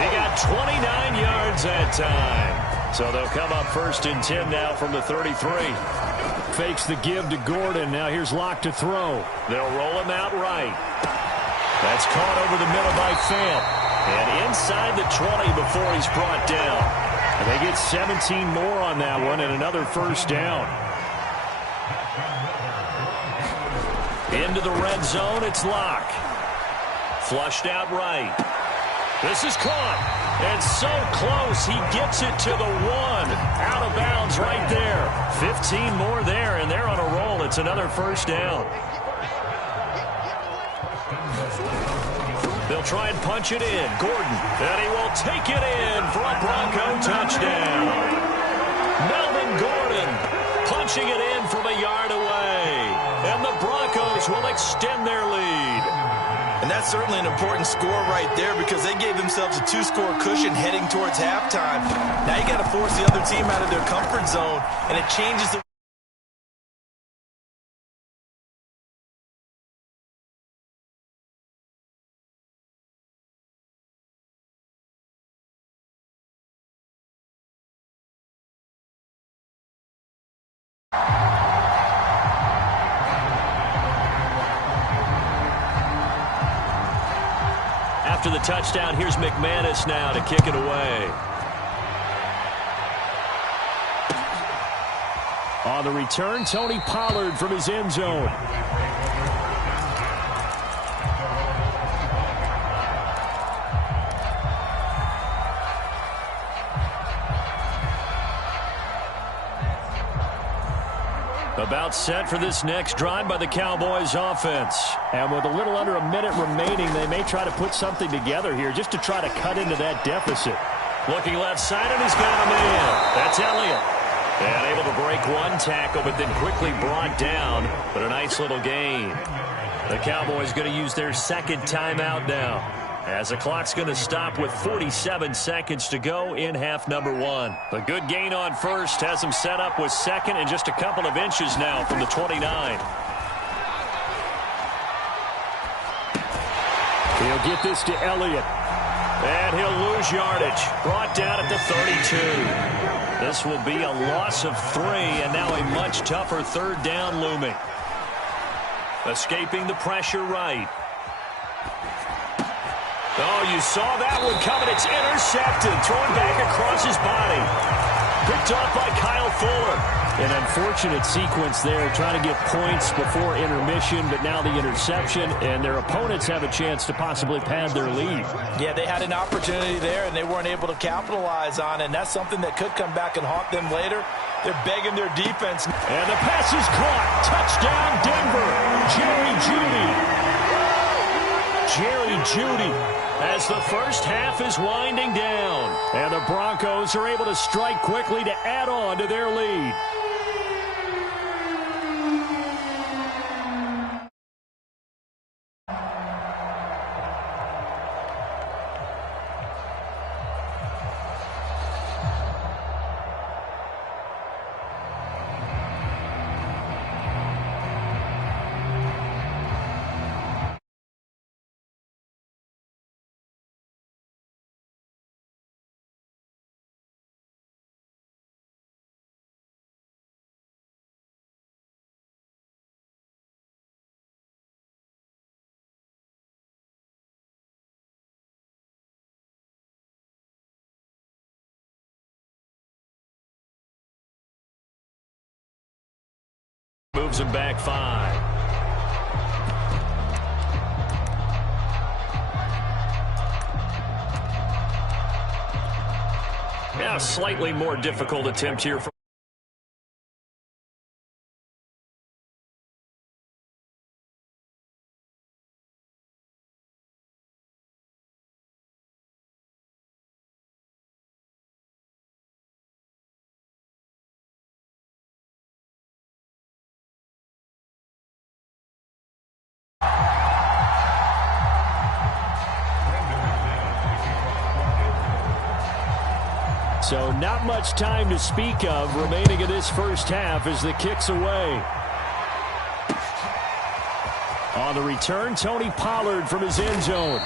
He got 29 yards that time. So they'll come up 1st and 10 now from the 33. Fakes the give to Gordon. Now here's Locke to throw. They'll roll him out right. That's caught over the middle by Fant. And inside the 20 before he's brought down. And they get 17 more on that one and another first down. Into the red zone, it's Locke. Flushed out right. This is caught. And so close, he gets it to the 1. Out of bounds right there. 15 more there, and they're on a roll. It's another first down. They'll try and punch it in. Gordon, and he will take it in for a Bronco touchdown. Melvin Gordon punching it in from a yard away. And the Broncos will extend their lead. And that's certainly an important score right there because they gave themselves a 2-score cushion heading towards halftime. Now you got to force the other team out of their comfort zone, and it changes the After the touchdown, here's McManus now to kick it away. On the return, Tony Pollard from his end zone. About set for this next drive by the Cowboys offense. And with a little under a minute remaining, they may try to put something together here just to try to cut into that deficit. Looking left side, and he's got a man. That's Elliott. And able to break one tackle, but then quickly brought down. But a nice little gain. The Cowboys going to use their second timeout now, as the clock's going to stop with 47 seconds to go in half number 1. The good gain on first has them set up with second and just a couple of inches now from the 29. He'll get this to Elliott. And he'll lose yardage. Brought down at the 32. This will be a loss of 3, and now a much tougher third down looming. Escaping the pressure right. Oh, you saw that one coming. It's intercepted. Thrown back across his body. Picked off by Kyle Fuller. An unfortunate sequence there, trying to get points before intermission, but now the interception, and their opponents have a chance to possibly pad their lead. Yeah, they had an opportunity there, and they weren't able to capitalize on it, and that's something that could come back and haunt them later. They're begging their defense. And the pass is caught. Touchdown, Denver. Jerry Jeudy. As the first half is winding down. And the Broncos are able to strike quickly to add on to their lead. moves him back 5. Now, slightly more difficult attempt here. So not much time to speak of remaining in this first half as the kick's away. On the return, Tony Pollard from his end zone.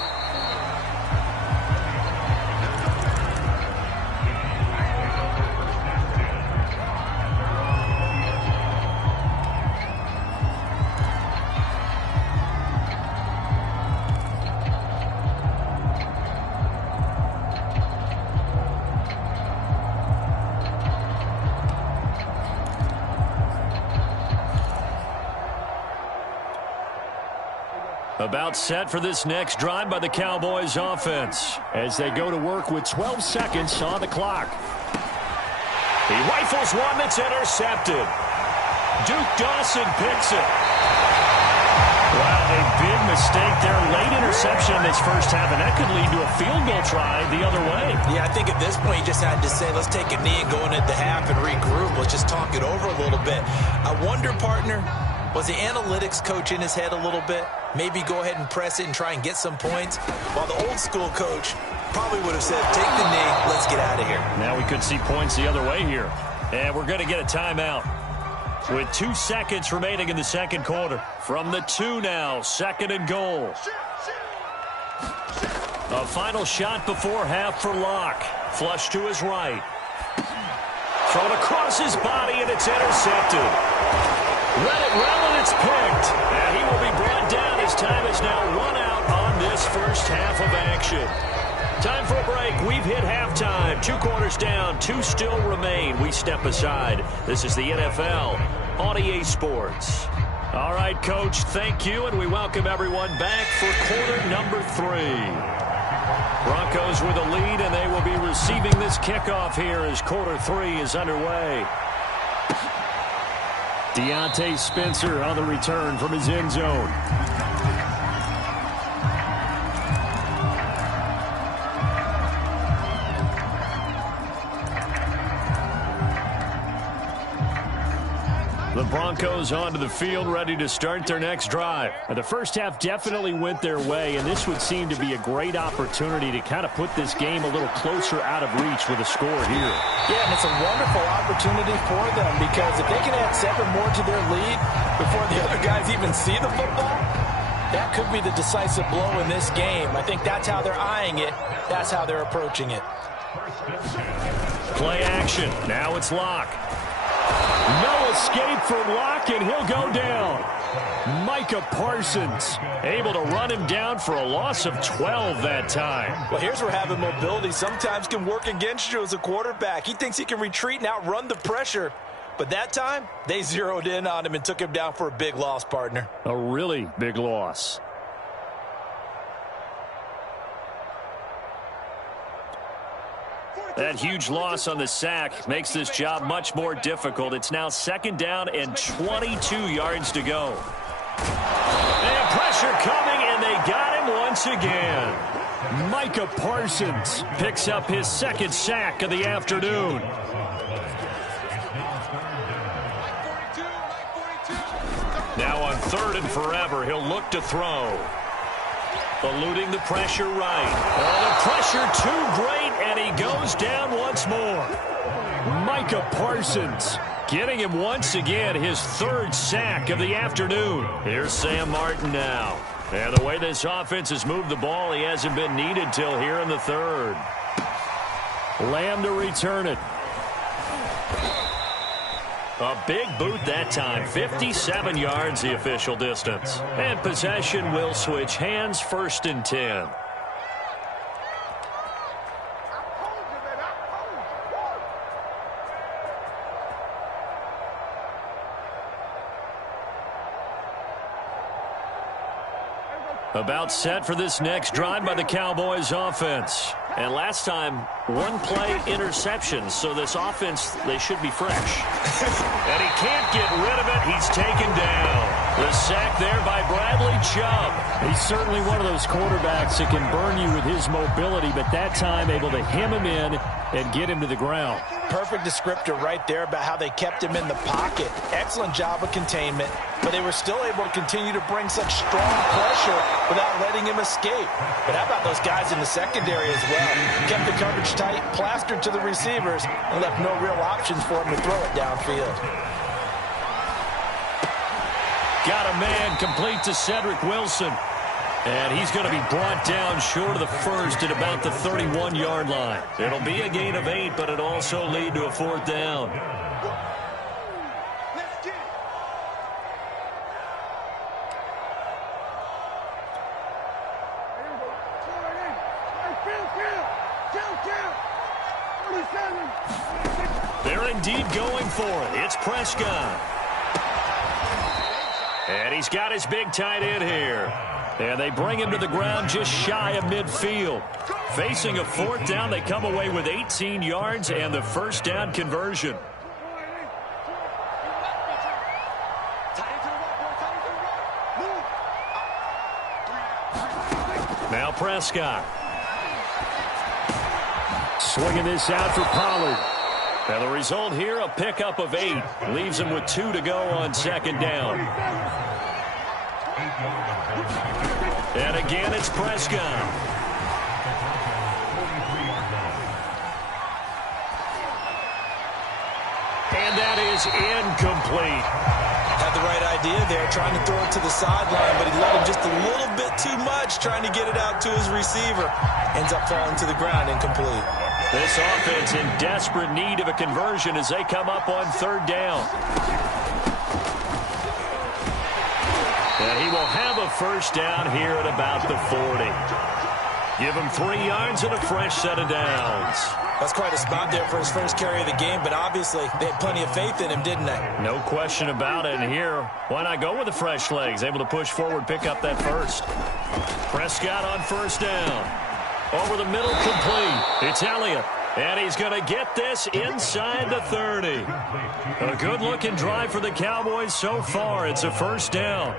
About set for this next drive by the Cowboys offense as they go to work with 12 seconds on the clock. He rifles one that's intercepted. Duke Dawson picks it. Wow, a big mistake there. Late interception in this first half, and that could lead to a field goal try the other way. Yeah, I think at this point you just had to say, let's take a knee and go into the half and regroup. Let's just talk it over a little bit. I wonder, partner, was the analytics coach in his head a little bit? Maybe go ahead and press it and try and get some points. While the old school coach probably would have said, take the knee, let's get out of here. Now we could see points the other way here. And we're going to get a timeout. With 2 seconds remaining in the second quarter. From the 2 now, 2nd and goal. A final shot before half for Locke. Flush to his right. Thrown across his body, and it's intercepted. Let it run, and it's picked. And he will be brought down. His time is now run out on this first half of action. Time for a break. We've hit halftime. 2 quarters down. 2 still remain. We step aside. This is the NFL on EA Sports. All right, Coach, thank you, and we welcome everyone back for quarter number 3. Broncos with a lead, and they will be receiving this kickoff here as quarter 3 is underway. Deontay Spencer on the return from his end zone. The Broncos onto the field, ready to start their next drive. The first half definitely went their way, and this would seem to be a great opportunity to kind of put this game a little closer out of reach with a score here. Yeah, and it's a wonderful opportunity for them because if they can add 7 more to their lead before the other guys even see the football, that could be the decisive blow in this game. I think that's how they're eyeing it. That's how they're approaching it. Play action. Now it's Locke. No escape from Locke, and he'll go down. Micah Parsons able to run him down for a loss of 12 that time. Well, here's where having mobility sometimes can work against you as a quarterback. He thinks he can retreat and outrun the pressure. But that time, they zeroed in on him and took him down for a big loss, partner. A really big loss. That huge loss on the sack makes this job much more difficult. It's now 2nd down and 22 yards to go. And pressure coming, and they got him once again. Micah Parsons picks up his 2nd sack of the afternoon. Now on 3rd and forever, he'll look to throw. Eluding the pressure right. Oh, the pressure too great, and he goes down once more. Micah Parsons getting him once again his 3rd sack of the afternoon. Here's Sam Martin now. And the way this offense has moved the ball, he hasn't been needed till here in the 3rd. Lamb to return it. A big boot that time. 57 yards the official distance. And possession will switch hands, 1st and 10. About set for this next drive by the Cowboys offense. And last time, one-play interception, so this offense, they should be fresh. And he can't get rid of it. He's taken down. The sack there by Bradley Chubb. He's certainly one of those quarterbacks that can burn you with his mobility, but that time able to hem him in and get him to the ground. Perfect descriptor right there about how they kept him in the pocket. Excellent job of containment, but they were still able to continue to bring such strong pressure without letting him escape. But how about those guys in the secondary as well? Kept the coverage tight, plastered to the receivers, and left no real options for him to throw it downfield. Got a man complete to Cedric Wilson. And he's going to be brought down short of the first at about the 31-yard line. It'll be a gain of 8, but it'll also lead to a 4th down. They're indeed going for it. It's Prescott. And he's got his big tight end here. And they bring him to the ground just shy of midfield. Facing a 4th down, they come away with 18 yards and the first down conversion. Now Prescott. Swinging this out for Pollard. And the result here, a pickup of 8. Leaves him with 2 to go on 2nd down. And again, it's Prescott. And that is incomplete. Had the right idea there, trying to throw it to the sideline, but he let him just a little bit too much, trying to get it out to his receiver. Ends up falling to the ground, incomplete. This offense in desperate need of a conversion as they come up on 3rd down. And he will have a first down here at about the 40. Give him 3 yards and a fresh set of downs. That's quite a spot there for his first carry of the game, but obviously they had plenty of faith in him, didn't they? No question about it. And here, why not go with the fresh legs? Able to push forward, pick up that first. Prescott on 1st down. Over the middle, complete. It's Elliott. And he's going to get this inside the 30. A good-looking drive for the Cowboys so far. It's a first down.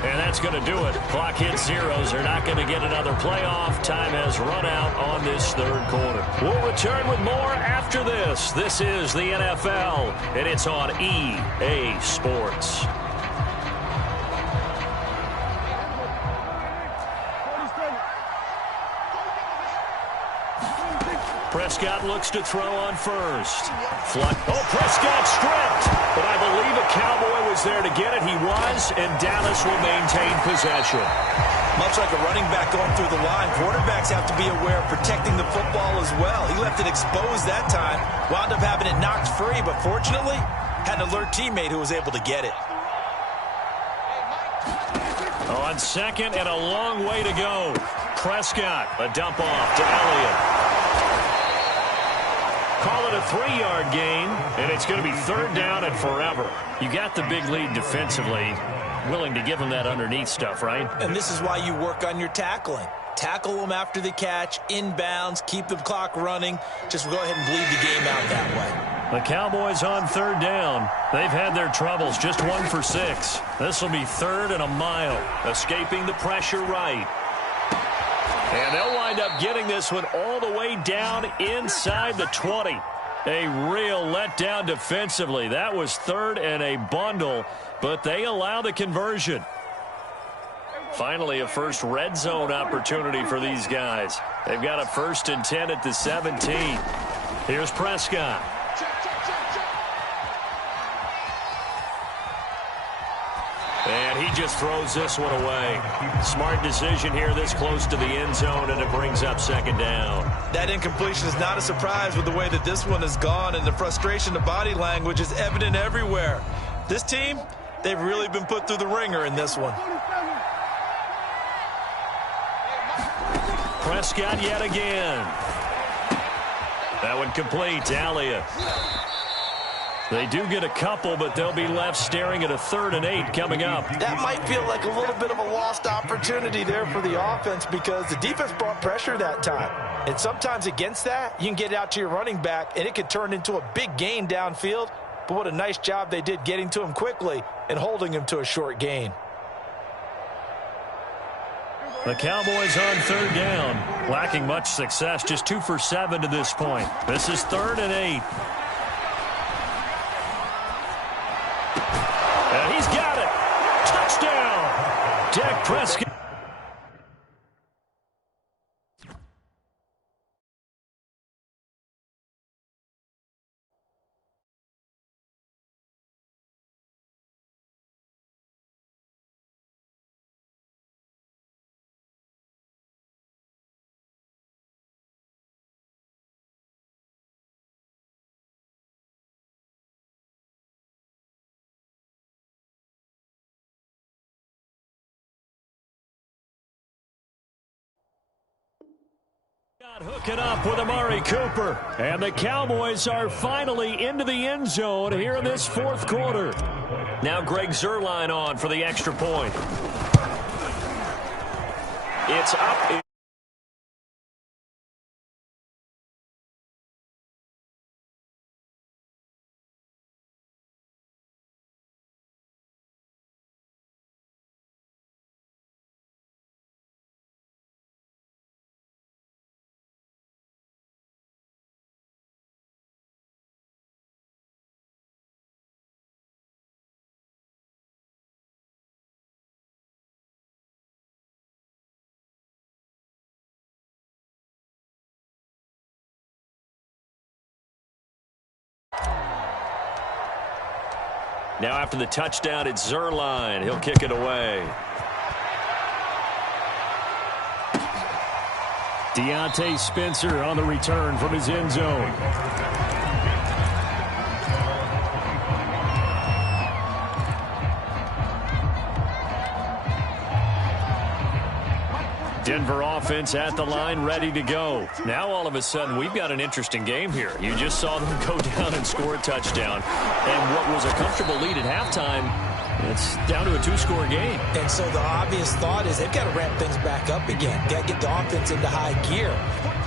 And that's going to do it. Clock hits zeros. They're not going to get another playoff. Time has run out on this 3rd quarter. We'll return with more after this. This is the NFL, and it's on EA Sports. Prescott looks to throw on 1st. Oh, Prescott stripped. But I believe a Cowboy was there to get it. He was, and Dallas will maintain possession. Much like a running back going through the line, quarterbacks have to be aware of protecting the football as well. He left it exposed that time, wound up having it knocked free, but fortunately, had an alert teammate who was able to get it. On 2nd and a long way to go. Prescott, a dump off to Elliott. Call it a 3-yard gain, and it's going to be 3rd down and forever. You got the big lead defensively. Willing to give them that underneath stuff, right? And this is why you work on your tackling. Tackle them after the catch, inbounds, keep the clock running. Just go ahead and bleed the game out that way. The Cowboys on 3rd down. They've had their troubles, just 1 for 6. This will be 3rd and a mile. Escaping the pressure right. And they'll wind up getting this one all the way down inside the 20. A real letdown defensively. That was 3rd and a bundle, but they allow the conversion. Finally, a first red zone opportunity for these guys. They've got a 1st and 10 at the 17. Here's Prescott. And he just throws this one away. Smart decision here this close to the end zone, and it brings up 2nd down. That incompletion is not a surprise with the way that this one has gone, and the frustration of body language is evident everywhere. This team, they've really been put through the ringer in this one. Prescott yet again. That one complete to Elliott. They do get a couple, but they'll be left staring at a 3rd and 8 coming up. That might feel like a little bit of a lost opportunity there for the offense because the defense brought pressure that time. And sometimes against that, you can get out to your running back, and it could turn into a big gain downfield. But what a nice job they did getting to him quickly and holding him to a short gain. The Cowboys on 3rd down. Lacking much success, just 2 for 7 to this point. This is 3rd and 8. And he's got it. Touchdown. Dak Prescott. Hooking up with Amari Cooper. And the Cowboys are finally into the end zone here in this 4th quarter. Now Greg Zuerlein on for the extra point. It's up. Now after the touchdown, it's Zuerlein. He'll kick it away. Deontay Spencer on the return from his end zone. Denver offense at the line, ready to go. Now all of a sudden we've got an interesting game here. You just saw them go down and score a touchdown. And what was a comfortable lead at halftime, it's down to a 2-score game. And so the obvious thought is they've got to ramp things back up again. Got to get the offense into high gear.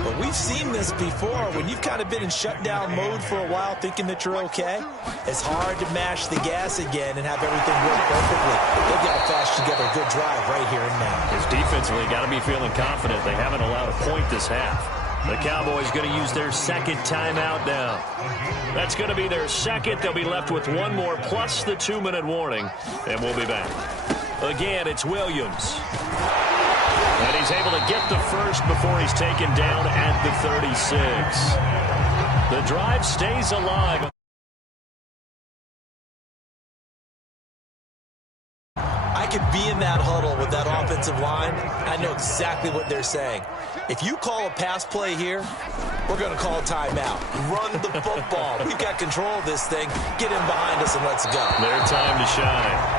But we've seen this before. When you've kind of been in shutdown mode for a while thinking that you're okay, it's hard to mash the gas again and have everything work perfectly. They've got to flash together a good drive right here and now. It's defensively got to be feeling confident. They haven't allowed a point this half. The Cowboys going to use their 2nd timeout now. That's going to be their 2nd. They'll be left with 1 more plus the 2-minute warning, and we'll be back. Again, it's Williams. And he's able to get the first before he's taken down at the 36. The drive stays alive. I could be in that huddle with that offensive line. I know exactly what they're saying. If you call a pass play here, we're going to call a timeout. Run the football. We've got control of this thing. Get in behind us and let's go. Their time to shine.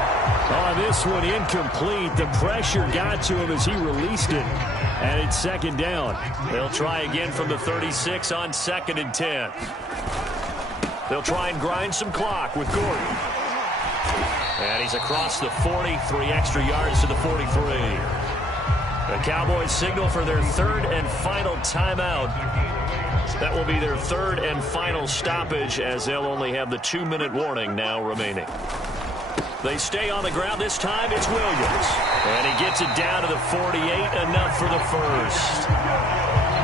On this one, incomplete. The pressure got to him as he released it. And it's 2nd down. They'll try again from the 36 on 2nd and 10. They'll try and grind some clock with Gordon. And he's across the 40, 3 extra yards to the 43. The Cowboys signal for their 3rd and final timeout. That will be their 3rd and final stoppage as they'll only have the 2-minute warning now remaining. They stay on the ground. This time it's Williams. And he gets it down to the 48, enough for the first.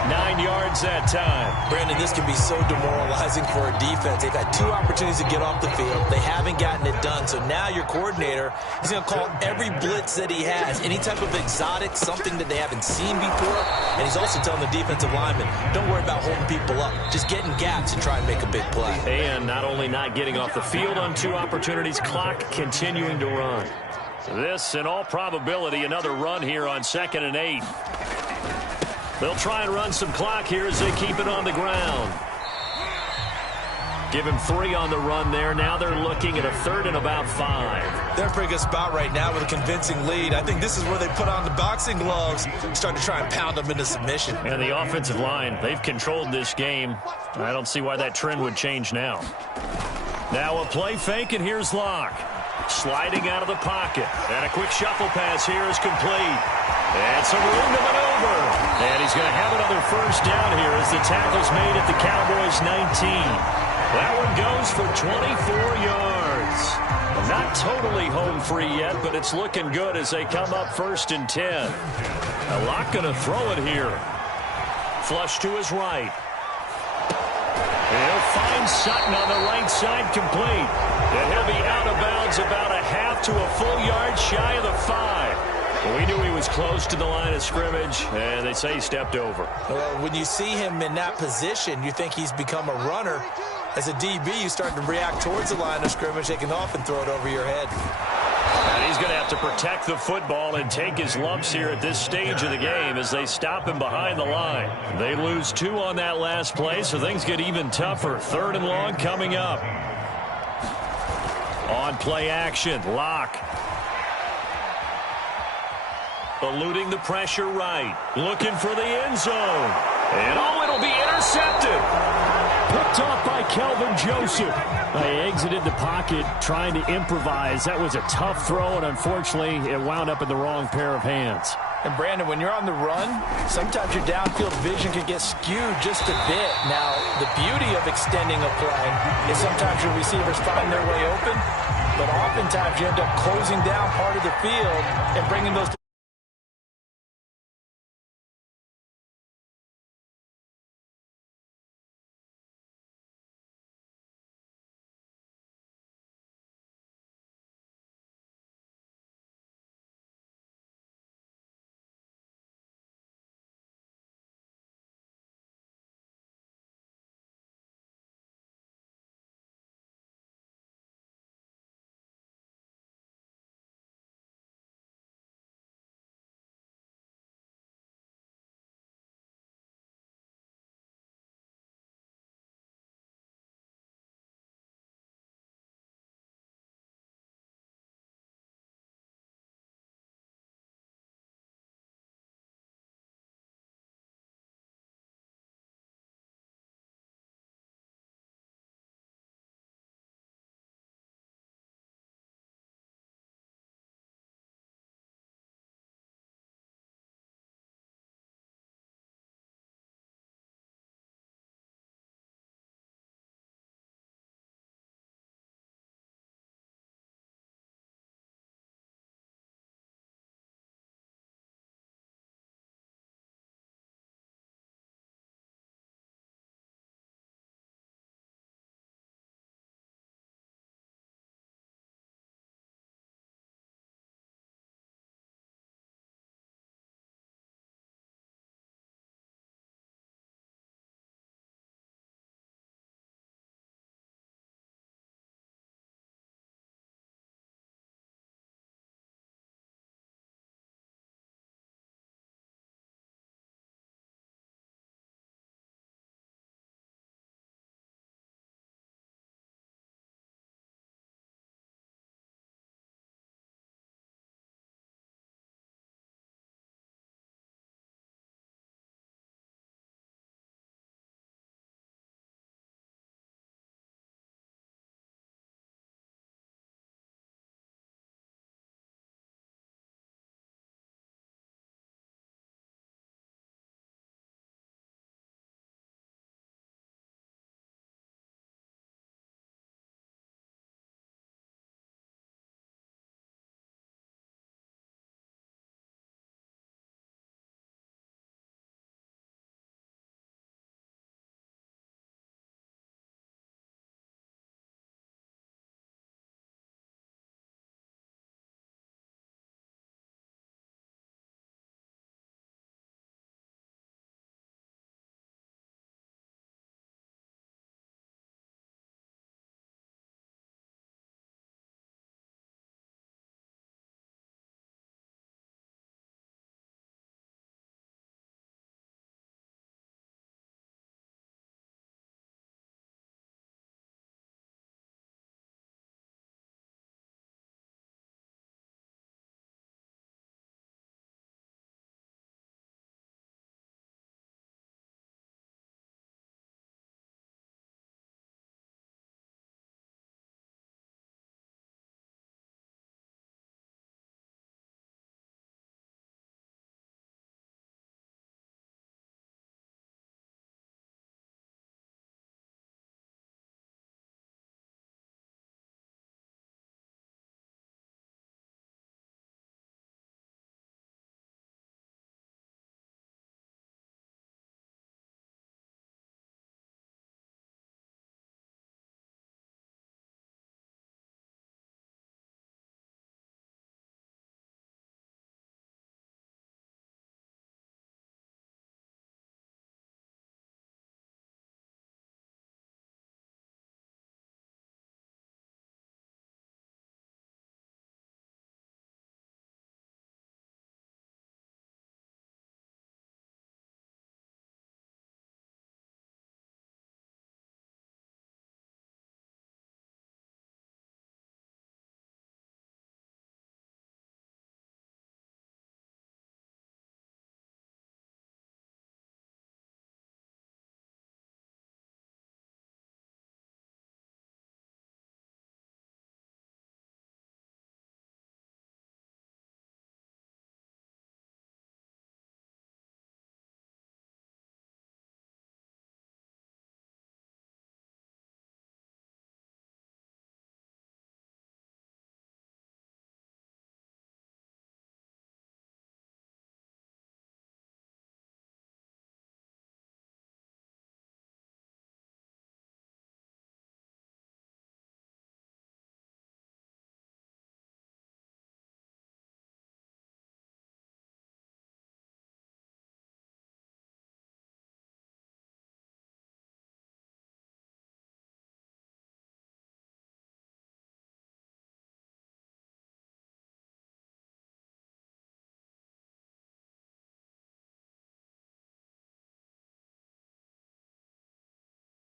9 yards that time. Brandon, this can be so demoralizing for a defense. They've had 2 opportunities to get off the field. They haven't gotten it done. So now your coordinator is going to call every blitz that he has, any type of exotic, something that they haven't seen before. And he's also telling the defensive lineman, don't worry about holding people up. Just get in gaps and try and make a big play. And not only not getting off the field on 2 opportunities, clock continuing to run. This, in all probability, another run here on 2nd and 8. They'll try and run some clock here as they keep it on the ground. Give him 3 on the run there. Now they're looking at a 3rd and about 5. They're in a pretty good spot right now with a convincing lead. I think this is where they put on the boxing gloves and start to try and pound them into submission. And the offensive line, they've controlled this game. I don't see why that trend would change now. Now a play fake, and here's Locke. Sliding out of the pocket. And a quick shuffle pass here is complete. And some room to maneuver. And he's going to have another first down here as the tackle's made at the Cowboys' 19. That one goes for 24 yards. Not totally home free yet, but it's looking good as they come up 1st and 10. Now Locke going to throw it here. Flush to his right. He'll find Sutton on the right side, complete. And he'll be out of bounds about a half to a full yard shy of the 5. We knew he was close to the line of scrimmage, and they say he stepped over. When you see him in that position, you think he's become a runner. As a DB, you start to react towards the line of scrimmage. They can often throw it over your head. And he's going to have to protect the football and take his lumps here at this stage of the game as they stop him behind the line. They lose 2 on that last play, so things get even tougher. 3rd and long coming up. On play action, Locke. Eluding the pressure right. Looking for the end zone. And it'll be intercepted. Picked off by Kelvin Joseph. They exited the pocket trying to improvise. That was a tough throw, and unfortunately, it wound up in the wrong pair of hands. And, Brandon, when you're on the run, sometimes your downfield vision can get skewed just a bit. Now, the beauty of extending a play is sometimes your receivers find their way open, but oftentimes you end up closing down part of the field and bringing those